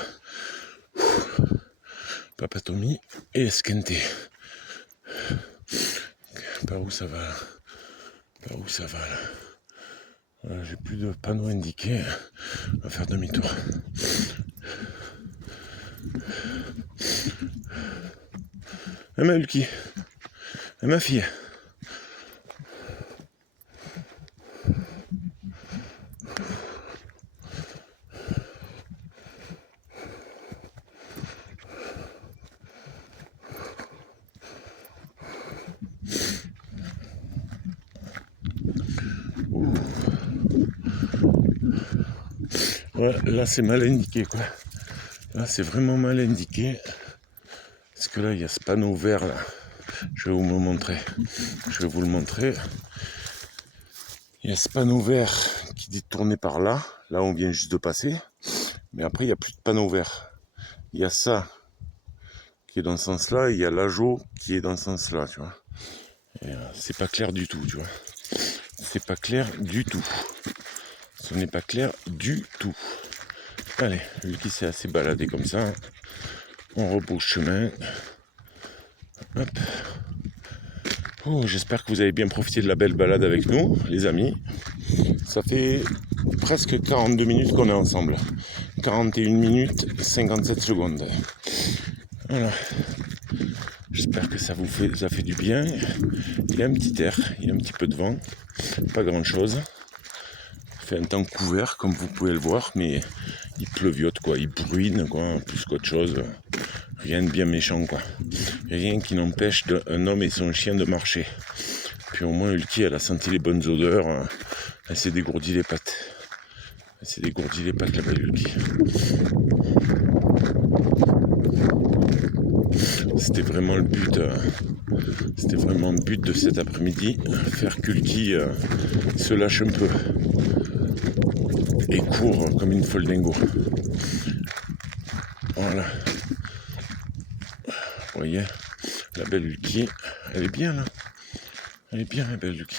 Papa Tommy et Esquenté. Par où ça va là? Par où ça va là? Voilà, j'ai plus de panneaux indiqués. On va faire demi-tour. Et ma Hulky. Et ma fille. Ouais, là c'est mal indiqué quoi. Là c'est vraiment mal indiqué. Parce que là il y a ce panneau vert là. Je vais vous le montrer. Je vais vous le montrer. Il y a ce panneau vert qui dit tourner par là. Là on vient juste de passer. Mais après il n'y a plus de panneau vert. Il y a ça qui est dans ce sens là. Et il y a l'Ajo qui est dans ce sens là, tu vois. Et c'est pas clair du tout, tu vois. C'est pas clair du tout. Ce n'est pas clair du tout. Allez, lui qui s'est assez baladé comme ça, on repousse chemin. Hop. Oh, j'espère que vous avez bien profité de la belle balade avec nous, les amis. Ça fait presque 42 minutes qu'on est ensemble. 41 minutes et 57 secondes. Voilà. J'espère que ça fait du bien. Il y a un petit air, il y a un petit peu de vent. Pas grand chose. Il fait un temps couvert comme vous pouvez le voir, mais il pleuviote quoi, il bruine quoi, plus qu'autre chose. Rien de bien méchant quoi. Rien qui n'empêche un homme et son chien de marcher. Puis au moins Hulky elle a senti les bonnes odeurs, elle s'est dégourdi les pattes. Elle s'est dégourdi les pattes la belle Hulky. C'était vraiment le but. C'était vraiment le but de cet après-midi, faire qu'Hulky se lâche un peu. Et court comme une folle dingo. Voilà. Vous voyez, la belle Hulky, elle est bien là. Elle est bien la belle Hulky.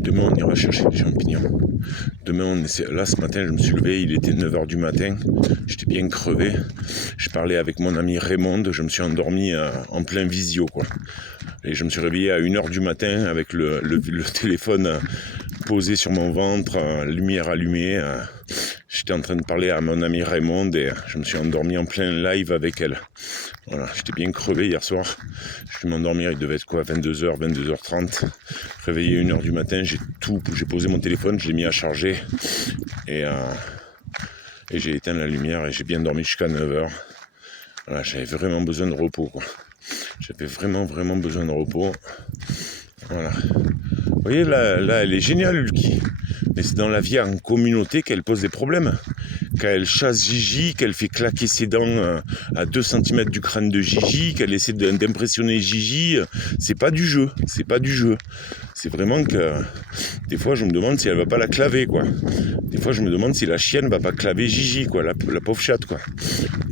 Demain on ira chercher des champignons. Demain on essaie. Là ce matin je me suis levé, il était 9h du matin. J'étais bien crevé. Je parlais avec mon ami Raymond, je me suis endormi en plein visio quoi. Et je me suis réveillé à 1h du matin avec le téléphone posé sur mon ventre, lumière allumée. J'étais en train de parler à mon ami Raymond et je me suis endormi en plein live avec elle. Voilà, j'étais bien crevé hier soir. Je suis m'endormir, il devait être quoi, 22h, 22h30. Réveillé 1h du matin, j'ai posé mon téléphone, je l'ai mis à charger et j'ai éteint la lumière et j'ai bien dormi jusqu'à 9h. Voilà, j'avais vraiment besoin de repos quoi. J'avais vraiment besoin de repos. Voilà. Vous voyez là elle est géniale Hulky. Mais c'est dans la vie en communauté qu'elle pose des problèmes. Quand elle chasse Gigi, qu'elle fait claquer ses dents à 2 cm du crâne de Gigi, qu'elle essaie d'impressionner Gigi, c'est pas du jeu. C'est pas du jeu. C'est vraiment que des fois je me demande si elle va pas la claver quoi. Des fois je me demande si la chienne va pas claver Gigi quoi, la pauvre chatte quoi.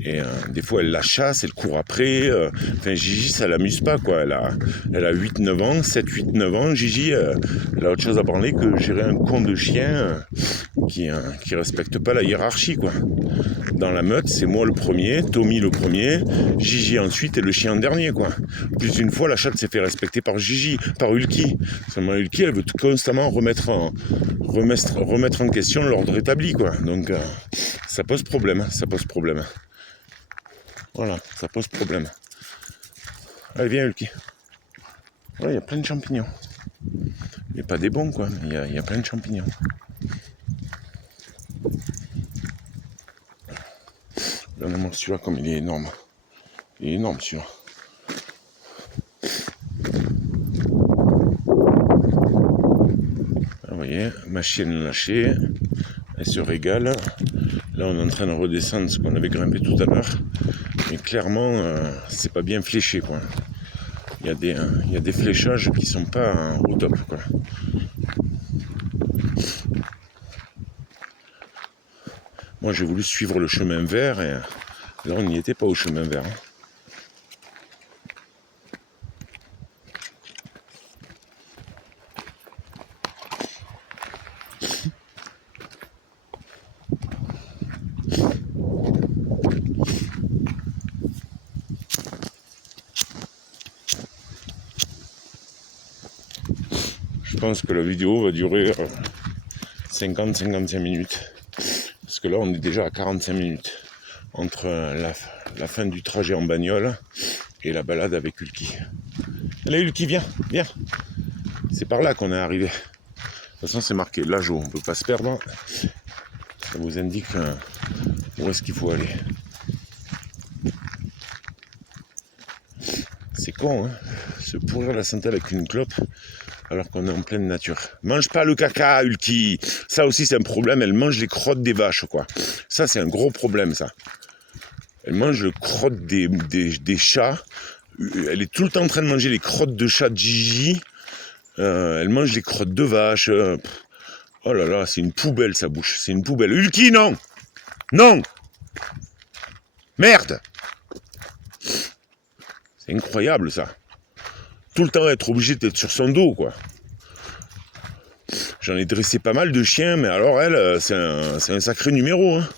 Et des fois elle la chasse, elle court après. Enfin Gigi ça l'amuse pas quoi. Elle a 8-9 ans, 7-8-9 ans. Gigi elle a autre chose à parler que gérer un con de chien qui respecte pas la hiérarchie quoi. Dans la meute c'est moi le premier, Tommy le premier, Gigi ensuite et le chien en dernier quoi. Plus d'une fois la chatte s'est fait respecter par Gigi, par Hulky. Seulement Hulky elle veut constamment remettre en question l'ordre établi quoi. Donc ça pose problème. Voilà, ça pose problème. Allez viens Hulky. Ouais, il y a plein de champignons. Il n'y a pas des bons quoi, mais il y a plein de champignons. Regardez-moi celui-là comme il est énorme. Il est énorme celui-là. la chienne lâchée. Elle se régale. Là, on est en train de redescendre ce qu'on avait grimpé tout à l'heure. Mais clairement, c'est pas bien fléché, quoi. Il y a des fléchages qui sont pas au top, quoi. Moi, j'ai voulu suivre le chemin vert et là, on n'y était pas au chemin vert. Je pense que la vidéo va durer 50-55 minutes. Parce que là, on est déjà à 45 minutes. Entre la fin du trajet en bagnole et la balade avec Ulki. Allez Ulki, viens. C'est par là qu'on est arrivé. De toute façon, c'est marqué Lajo, on ne peut pas se perdre. Ça vous indique où est-ce qu'il faut aller. C'est con, hein, se pourrir la santé avec une clope alors qu'on est en pleine nature. Mange pas le caca, Ulki. Ça aussi, c'est un problème. Elle mange les crottes des vaches, quoi. Ça, c'est un gros problème, ça. Elle mange le crotte des chats. Elle est tout le temps en train de manger les crottes de chat de Gigi. Elle mange les crottes de vache. Oh là là, c'est une poubelle, sa bouche. C'est une poubelle. Ulki, non! Non! Merde! C'est incroyable, ça. Tout le temps être obligé d'être sur son dos, quoi. J'en ai dressé pas mal de chiens, mais alors elle, c'est un sacré numéro, hein.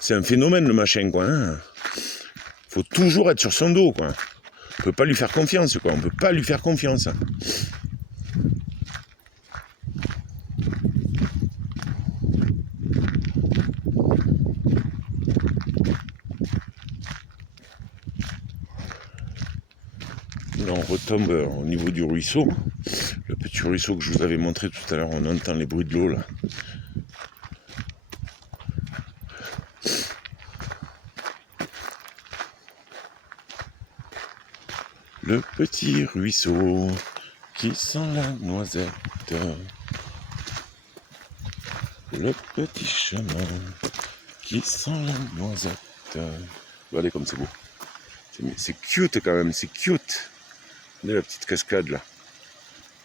C'est un phénomène, le machin, quoi. Hein. Faut toujours être sur son dos, quoi. On peut pas lui faire confiance, quoi. On peut pas lui faire confiance. Là, on retombe au niveau du ruisseau. Le petit ruisseau que je vous avais montré tout à l'heure, on entend les bruits de l'eau, là. Le petit ruisseau qui sent la noisette. Le petit chemin qui sent la noisette. Regardez comme c'est beau. C'est cute quand même, c'est cute. Regardez la petite cascade là.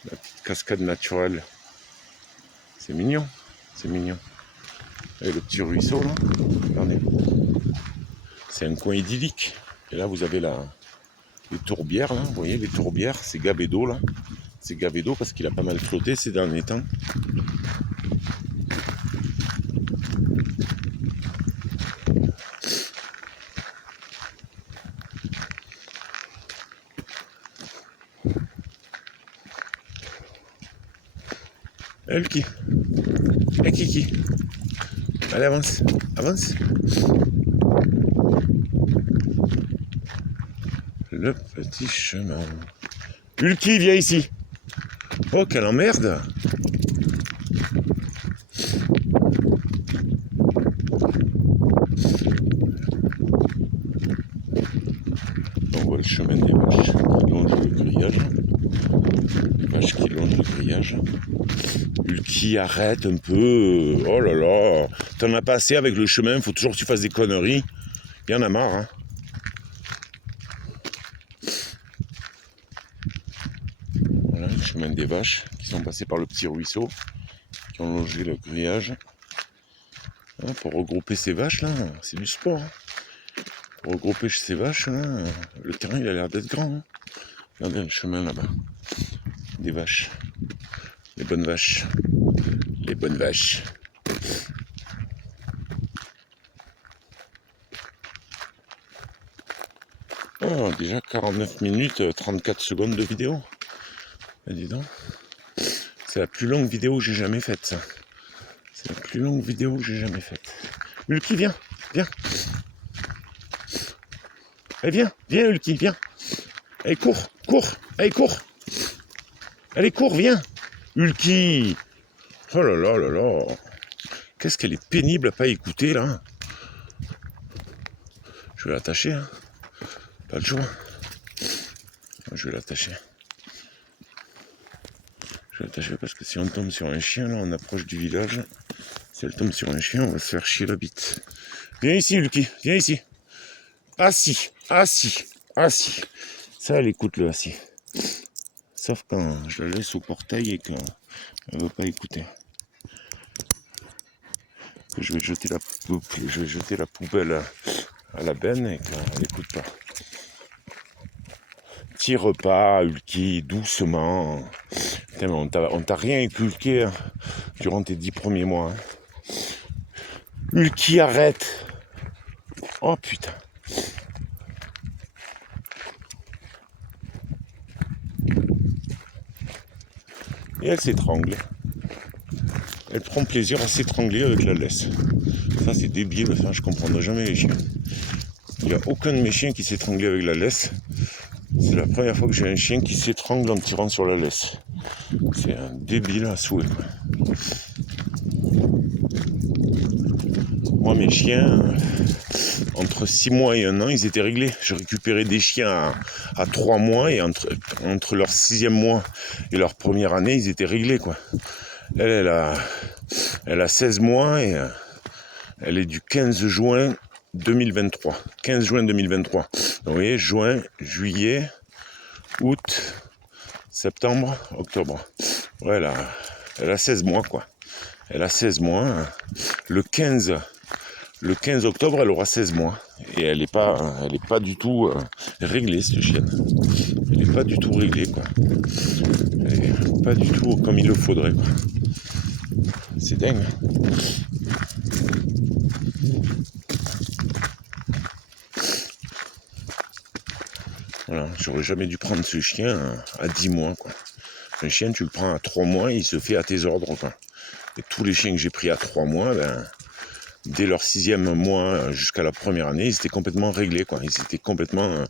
La petite cascade naturelle. C'est mignon, c'est mignon. Et le petit ruisseau là, regardez. C'est un coin idyllique. Et là vous avez les tourbières là, vous voyez les tourbières, c'est gavé d'eau là. C'est gavé d'eau parce qu'il a pas mal flotté ces derniers temps. Ulki. Et Kiki. Allez, avance. Avance. Le petit chemin. Ulki, viens ici. Oh, quelle emmerde. On voit le chemin des vaches qui longent le grillage. Les vaches qui longent le grillage. Ulki, arrête un peu. Oh là là. T'en as pas assez avec le chemin, faut toujours que tu fasses des conneries. Il y en a marre, hein. Voilà le chemin des vaches qui sont passées par le petit ruisseau, qui ont longé le grillage. Hein, pour regrouper ces vaches là, c'est du sport. Hein. Pour regrouper ces vaches là, le terrain il a l'air d'être grand. Hein. Regardez le chemin là-bas. Des vaches. Les bonnes vaches. Les bonnes vaches. Oh, déjà 49 minutes, 34 secondes de vidéo. Et dis donc. C'est la plus longue vidéo que j'ai jamais faite, ça. C'est la plus longue vidéo que j'ai jamais faite. Ulki, viens. Viens. Allez, viens, Ulki, viens. Allez, cours. Allez, cours. Allez, cours, viens. Ulki. Oh là là là là. Qu'est-ce qu'elle est pénible à pas écouter, là. Je vais l'attacher, hein. Pas Je vais l'attacher. attacher parce que si on tombe sur un chien, là, on approche du village. Si elle tombe sur un chien, on va se faire chier la bite. Viens ici, Lucky, viens ici. Assis, assis, assis. Ça, elle écoute le assis. Sauf quand je la laisse au portail et qu'elle ne veut pas écouter. Je vais jeter la poubelle à la benne et qu'elle n'écoute pas. Tire pas, Ulki, doucement. Putain, on t'a rien inculqué hein, durant tes 10 premiers mois. Hein. Ulki, arrête. Oh putain. Et elle s'étrangle. Elle prend plaisir à s'étrangler avec la laisse. Ça c'est débile, ça je comprendrai jamais les chiens. Il n'y a aucun de mes chiens qui s'étrangle avec la laisse. C'est la première fois que j'ai un chien qui s'étrangle en tirant sur la laisse. C'est un débile à souhait. Moi mes chiens, entre 6 mois et 1 an, ils étaient réglés. Je récupérais des chiens à 3 mois et entre leur 6e mois et leur première année, ils étaient réglés quoi. Elle a 16 mois et elle est du 15 juin 2023. 15 juin 2023. Donc, vous voyez, juin, juillet, août, septembre, octobre. Voilà, elle a 16 mois quoi. Elle a 16 mois. Le 15 octobre, elle aura 16 mois. Et elle n'est pas du tout réglée, cette chienne. Elle n'est pas du tout réglée quoi. Elle n'est pas du tout comme il le faudrait quoi. C'est dingue. Voilà, j'aurais jamais dû prendre ce chien à 10 mois, quoi. Un chien, tu le prends à 3 mois, il se fait à tes ordres, quoi. Et tous les chiens que j'ai pris à 3 mois, dès leur 6e mois jusqu'à la première année, ils étaient complètement réglés, quoi. Ils étaient complètement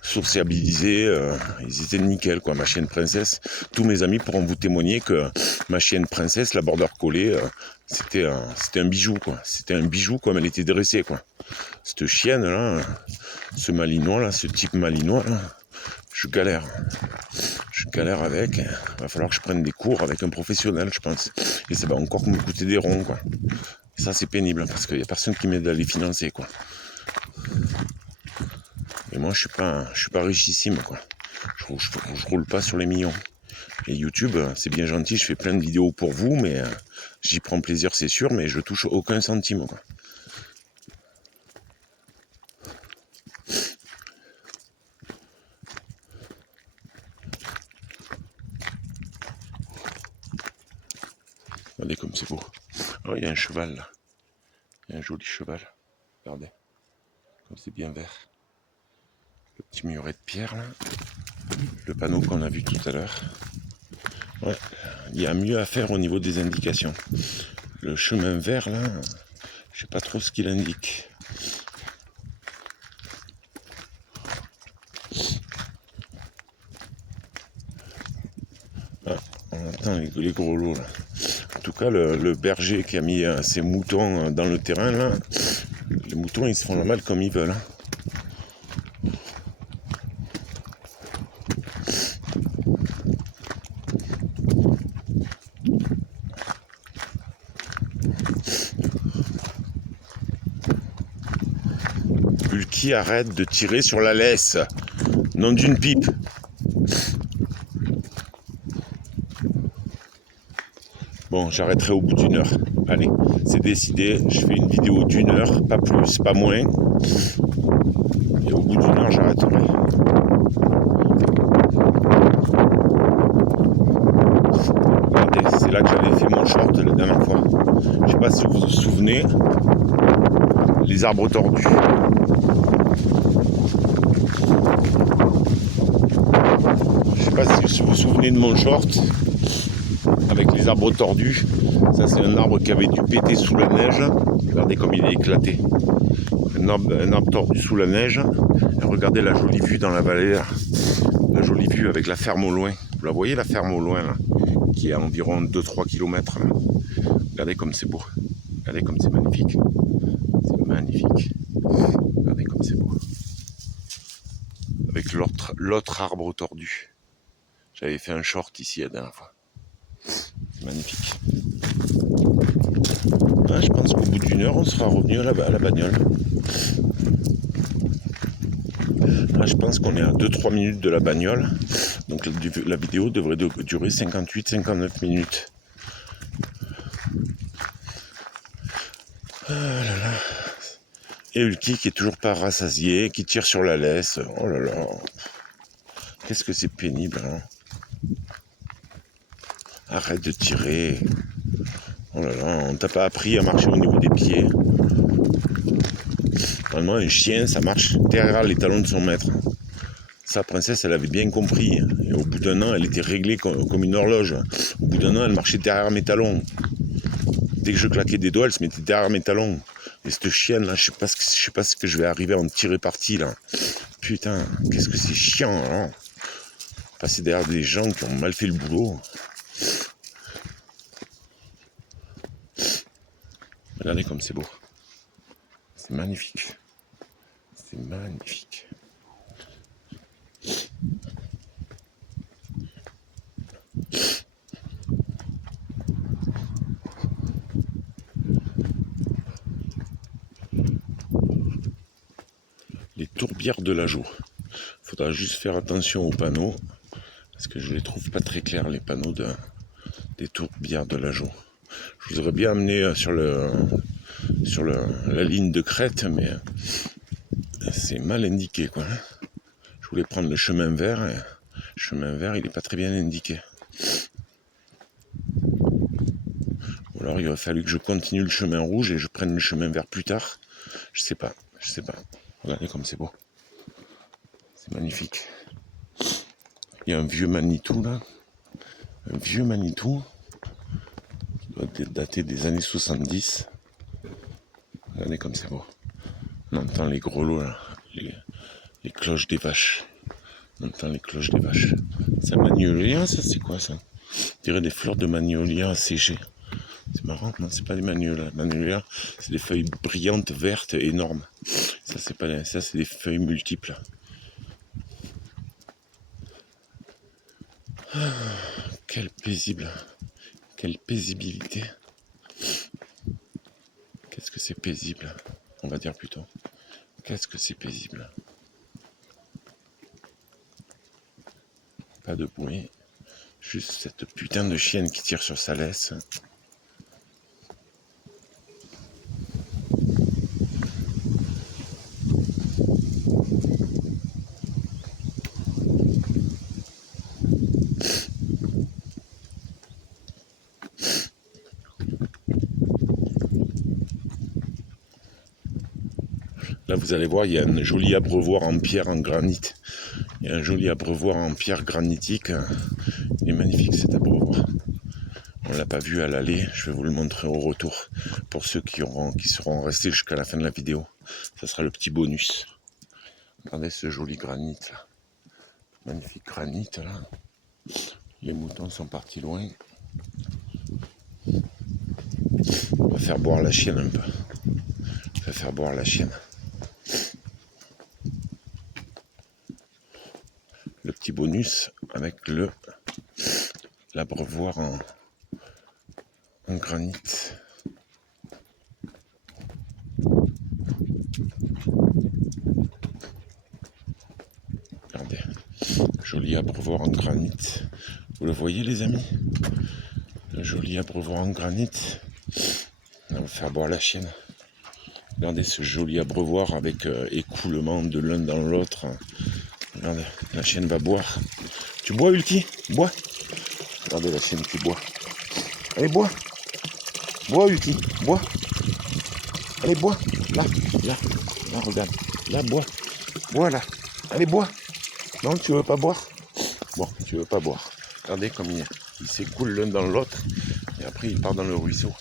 sociabilisés, ils étaient nickel, quoi. Ma chienne princesse, tous mes amis pourront vous témoigner que ma chienne princesse, la border collée, c'était un bijou, quoi. C'était un bijou comme elle était dressée, quoi. Cette chienne, là, ce malinois, là, ce type malinois, là, je galère. Je galère avec. Il va falloir que je prenne des cours avec un professionnel, je pense. Et ça va encore me coûter des ronds, quoi. Et ça, c'est pénible, parce qu'il n'y a personne qui m'aide à les financer, quoi. Et moi, je suis pas richissime, quoi. Je roule pas sur les millions. Et YouTube, c'est bien gentil, je fais plein de vidéos pour vous, mais j'y prends plaisir, c'est sûr, mais je touche aucun centime, quoi. Regardez comme c'est beau. Oh, il y a un cheval là. Il y a un joli cheval. Regardez. Comme c'est bien vert. Le petit muret de pierre là. Le panneau qu'on a vu tout à l'heure. Ouais. Il y a mieux à faire au niveau des indications. Le chemin vert là, je sais pas trop ce qu'il indique. Ah, on entend les gros lots là. En tout cas, le berger qui a mis ses moutons dans le terrain, là, les moutons, ils se font la malle comme ils veulent. Hein. Ulki, arrête de tirer sur la laisse, nom d'une pipe. Bon, j'arrêterai au bout d'1 heure. Allez, c'est décidé. Je fais une vidéo d'1 heure, pas plus, pas moins. Et au bout d'1 heure, j'arrêterai. Regardez, c'est là que j'avais fait mon short la dernière fois. Je sais pas si vous vous souvenez. Les arbres tordus. Je sais pas si vous vous souvenez de mon short. Avec les arbres tordus, ça c'est un arbre qui avait dû péter sous la neige. Regardez comme il est éclaté. Un arbre tordu sous la neige. Et regardez la jolie vue dans la vallée là. La jolie vue avec la ferme au loin. Vous la voyez la ferme au loin là, qui est à environ 2-3 km là. Regardez comme c'est beau. Regardez comme c'est magnifique. C'est magnifique. Regardez comme c'est beau. Avec l'autre arbre tordu. J'avais fait un short ici la dernière fois. C'est magnifique. Ah, je pense qu'au bout d'une heure, on sera revenu à la bagnole. Ah, je pense qu'on est à 2-3 minutes de la bagnole. Donc la vidéo devrait durer 58-59 minutes. Ah là là. Et Ulki qui est toujours pas rassasié, qui tire sur la laisse. Oh là là. Qu'est-ce que c'est pénible, hein. Arrête de tirer. Oh là là, on t'a pas appris à marcher au niveau des pieds. Normalement, un chien, ça marche derrière les talons de son maître. Sa princesse, elle avait bien compris. Et au bout d'un an, elle était réglée comme une horloge. Au bout d'un an, elle marchait derrière mes talons. Dès que je claquais des doigts, elle se mettait derrière mes talons. Et cette chienne là, je sais pas ce que je vais arriver à en tirer parti là. Putain, qu'est-ce que c'est chiant, hein. Passer derrière des gens qui ont mal fait le boulot. Regardez comme c'est beau. C'est magnifique. C'est magnifique. Les tourbières de l'Ajoux. Faudra juste faire attention aux panneaux. Parce que je les trouve pas très clairs, les panneaux des tourbières de l'Ajoux. Je voudrais bien amener sur la ligne de crête, mais c'est mal indiqué, quoi. Je voulais prendre le chemin vert, et le chemin vert, il n'est pas très bien indiqué. Ou alors il aurait fallu que je continue le chemin rouge et je prenne le chemin vert plus tard. Je sais pas. Regardez comme c'est beau. C'est magnifique. Il y a un vieux Manitou là. Un vieux Manitou. Qui doit dater des années 70. Regardez comme c'est beau. On entend les grelots là. Les cloches des vaches. On entend les cloches des vaches. C'est un magnolia, ça c'est quoi ça? On dirait des fleurs de magnolia séchées. C'est marrant, non, c'est pas des magnolias. Magnolia, c'est des feuilles brillantes, vertes, énormes. Ça, c'est des feuilles multiples. Ah, quelle paisibilité. Qu'est-ce que c'est paisible, on va dire plutôt. Qu'est-ce que c'est paisible. Pas de bruit. Juste cette putain de chienne qui tire sur sa laisse. Là, vous allez voir, il y a un joli abreuvoir en pierre, en granit. Il y a un joli abreuvoir en pierre granitique. Il est magnifique cet abreuvoir. On ne l'a pas vu à l'aller, je vais vous le montrer au retour. Pour ceux qui seront restés jusqu'à la fin de la vidéo, ça sera le petit bonus. Regardez ce joli granit là. Magnifique granit là. Les moutons sont partis loin. On va faire boire la chienne un peu. On va faire boire la chienne. Le petit bonus avec l'abreuvoir en granit. Regardez, joli abreuvoir en granit. Vous le voyez les amis? Le joli abreuvoir en granit. On va faire boire la chienne. Regardez ce joli abreuvoir avec écoulement de l'un dans l'autre. Regardez, la chienne va boire. Tu bois, Ulti? Bois. Regardez la chienne qui boit. Allez, bois. Bois, Ulti. Bois. Allez, bois. Là, regarde. Là, bois. Bois, là. Allez, bois. Non, tu veux pas boire? Bon, tu veux pas boire. Regardez comme il s'écoule l'un dans l'autre. Et après, il part dans le ruisseau.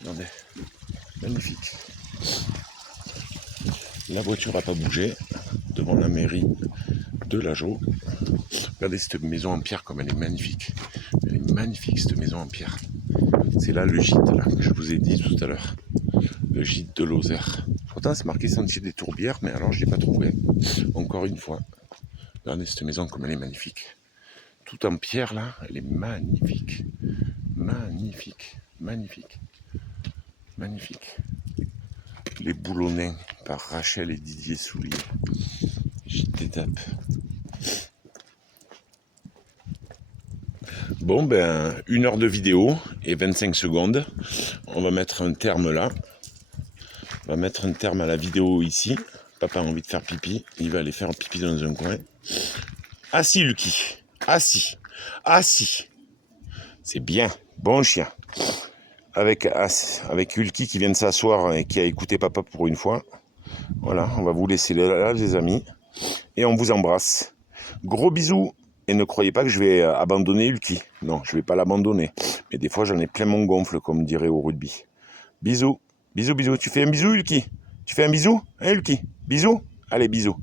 Regardez. Magnifique. La voiture n'a pas bougé devant la mairie de l'Ajoux. Regardez cette maison en pierre comme elle est magnifique. Elle est magnifique cette maison en pierre. C'est là le gîte là, que je vous ai dit tout à l'heure. Le gîte de Lozère. Pourtant c'est marqué Sentier des Tourbières, mais alors je ne l'ai pas trouvé. Encore une fois. Regardez cette maison comme elle est magnifique. tout en pierre là, elle est magnifique. Magnifique, magnifique, magnifique. Les boulonnais par Rachel et Didier Soulier. JT Tape. Bon ben 1 heure de vidéo et 25 secondes. On va mettre un terme là. On va mettre un terme à la vidéo ici. Papa a envie de faire pipi. Il va aller faire pipi dans un coin. Assis Lucky. Assis. Assis. C'est bien. Bon chien. Avec Ulki qui vient de s'asseoir et qui a écouté papa pour une fois. Voilà, on va vous laisser là les amis. Et on vous embrasse. Gros bisous. Et ne croyez pas que je vais abandonner Ulki. Non, je ne vais pas l'abandonner. Mais des fois, j'en ai plein mon gonfle, comme dirait au rugby. Bisous. Bisous, bisous. Tu fais un bisou, Ulki? Tu fais un bisou? Hein, Ulki? Bisous? Allez, bisous.